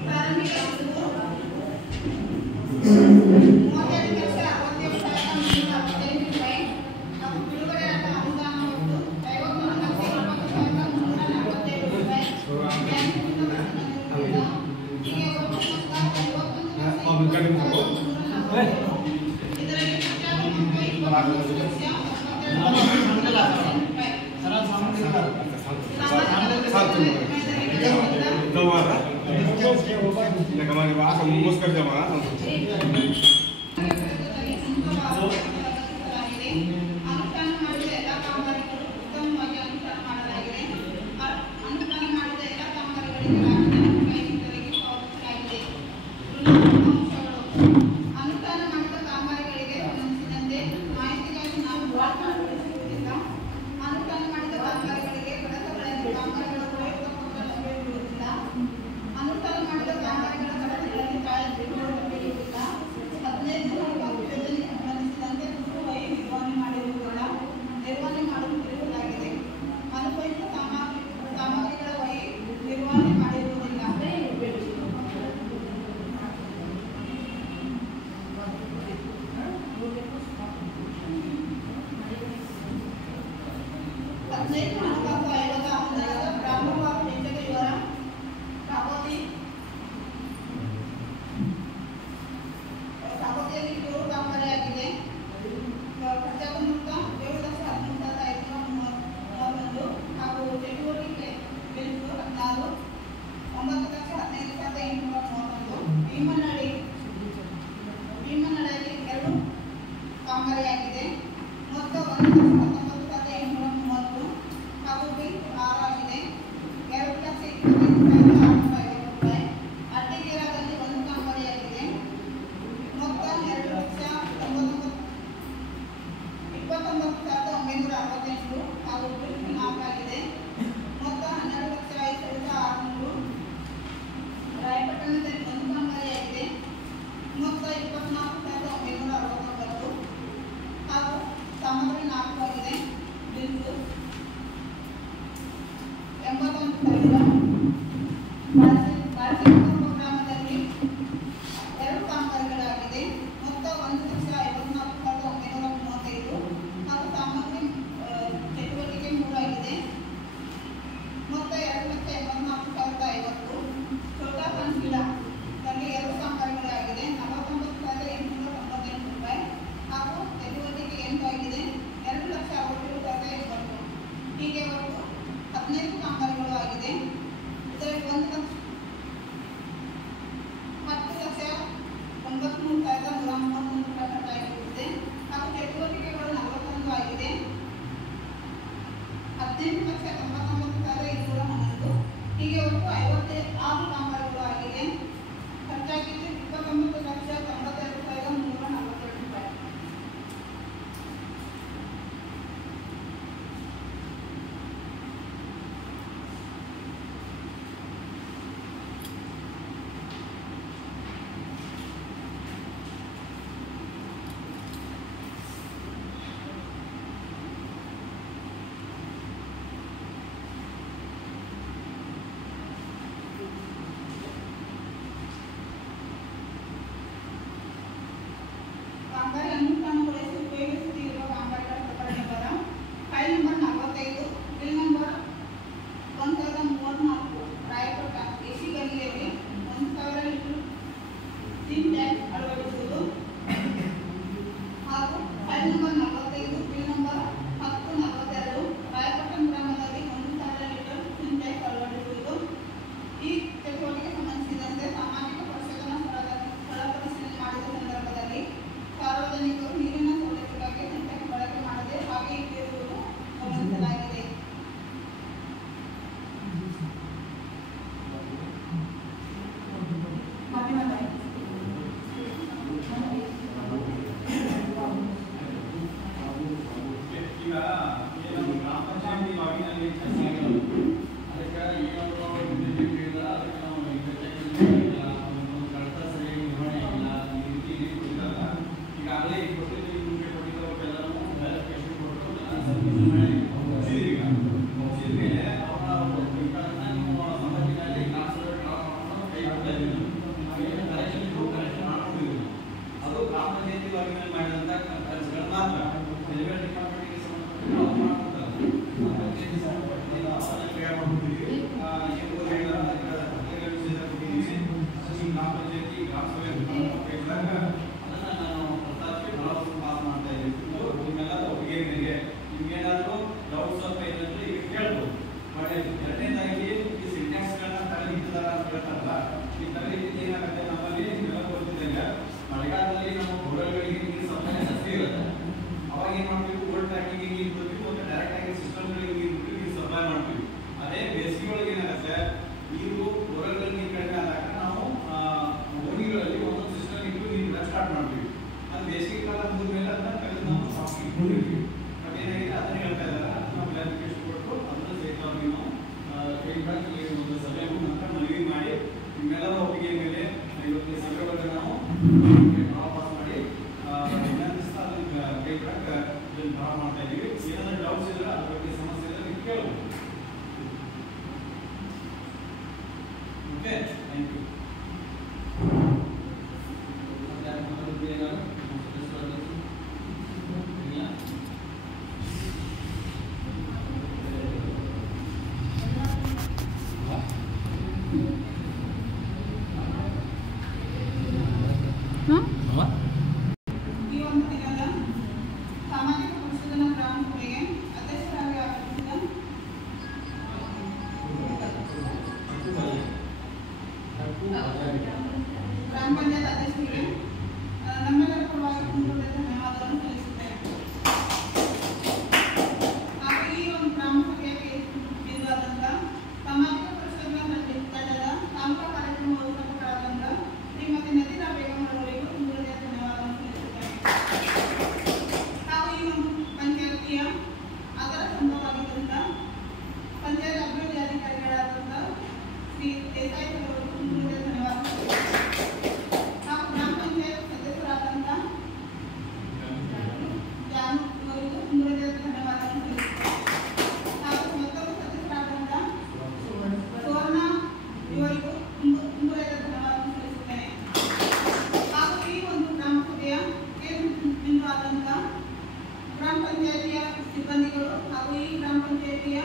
ಪ್ರಾರಂಭಿಕ ವೆಚ್ಚವು 32,67,345 ರೂಪಾಯಿ. हमारे पास हम मुस्कर जमा ಇದನ್ನು ಪ್ರಾರಂಭ ಮಾಡ್ತಾ ಇದ್ದೀವಿ. ಏನಾದರೂ ಡೌಟ್ಸ್ ಇದ್ರೆ ಅದ್ರ ಬಗ್ಗೆ ಸಮಸ್ಯೆ ಇದ್ರೆ ನೀವು ಕೇಳಬಹುದು. Okay, thank you. ಈ ಒಂದು ದಿನದ ಸಾಮಾಜಿಕ ಪರಿಶೋಧನಾ ಗ್ರಾಮ ಸಭೆಗೆ ಅಧ್ಯಕ್ಷರಾಗಿ ಆಗಮಿಸಿದ ಗ್ರಾಮ ಪಂಚಾಯತ್ ಅಧ್ಯಕ್ಷರಿಗೆ ನಮ್ಮೆಲ್ಲರ ಪರವಾಗಿ ಧನ್ಯವಾದಗಳನ್ನು ಸಲ್ಲಿಸುತ್ತೇನೆ. ಹಾಗೂ ಈ ಒಂದು ಗ್ರಾಮ ಸಭೆಗೆ ಇರುವಾದಂಥ ಸಾಮಾಜಿಕ ಪರಿಶೋಧನಾ ತಂಡದ ತಾಲೂಕಾ ಕಾರ್ಯಕ್ರಮ ವ್ಯವಸ್ಥಾಪಕರಾದಂಥ ಶ್ರೀಮತಿ ನದೀರಾ ಬೇಗಂ ಅವರಿಗೂ ಹೃದಯದ ಧನ್ಯವಾದಗಳನ್ನು ಸಲ್ಲಿಸುತ್ತೇನೆ. ಹಾಗೂ ಈ ಒಂದು ಪಂಚಾಯತಿಯ ಅದರ ಸಂಘವಾಗಿದ್ದಂಥ ಪಂಚಾಯತ್ ಅಭಿವೃದ್ಧಿ ಅಧಿಕಾರಿಗಳಾದಂಥ ಶ್ರೀ ದೇಸಾಯಿ ಅವರಿಗೂ ಹೃದಯದ ಧನ್ಯವಾದಗಳು. ಹಾಗೂ ಗ್ರಾಮ ಪಂಚಾಯತ್ ಸದಸ್ಯರಾದಂಥ ಜಾನು ಅವರಿಗೂ ಹೃದಯದ ಧನ್ಯವಾದಗಳನ್ನು ಸಲ್ಲಿಸುತ್ತೇನೆ. ಹಾಗೂ ಮತ್ತೊಬ್ಬ ಸದಸ್ಯರಾದಂಥ ಸುವರ್ಣ ಇವರಿಗೂ ಹೃದಯದ ಧನ್ಯವಾದಗಳನ್ನು ಸಲ್ಲಿಸುತ್ತೇನೆ. ಹಾಗೂ ಈ ಒಂದು ಗ್ರಾಮ ಸಭೆಯ ಕೇಂದ್ರಬಿಂದುವಾದಂಥ ಗ್ರಾಮ ಪಂಚಾಯತಿಯ ಸಿಬ್ಬಂದಿಗಳು ಹಾಗೂ ಈ ಗ್ರಾಮ ಪಂಚಾಯತಿಯ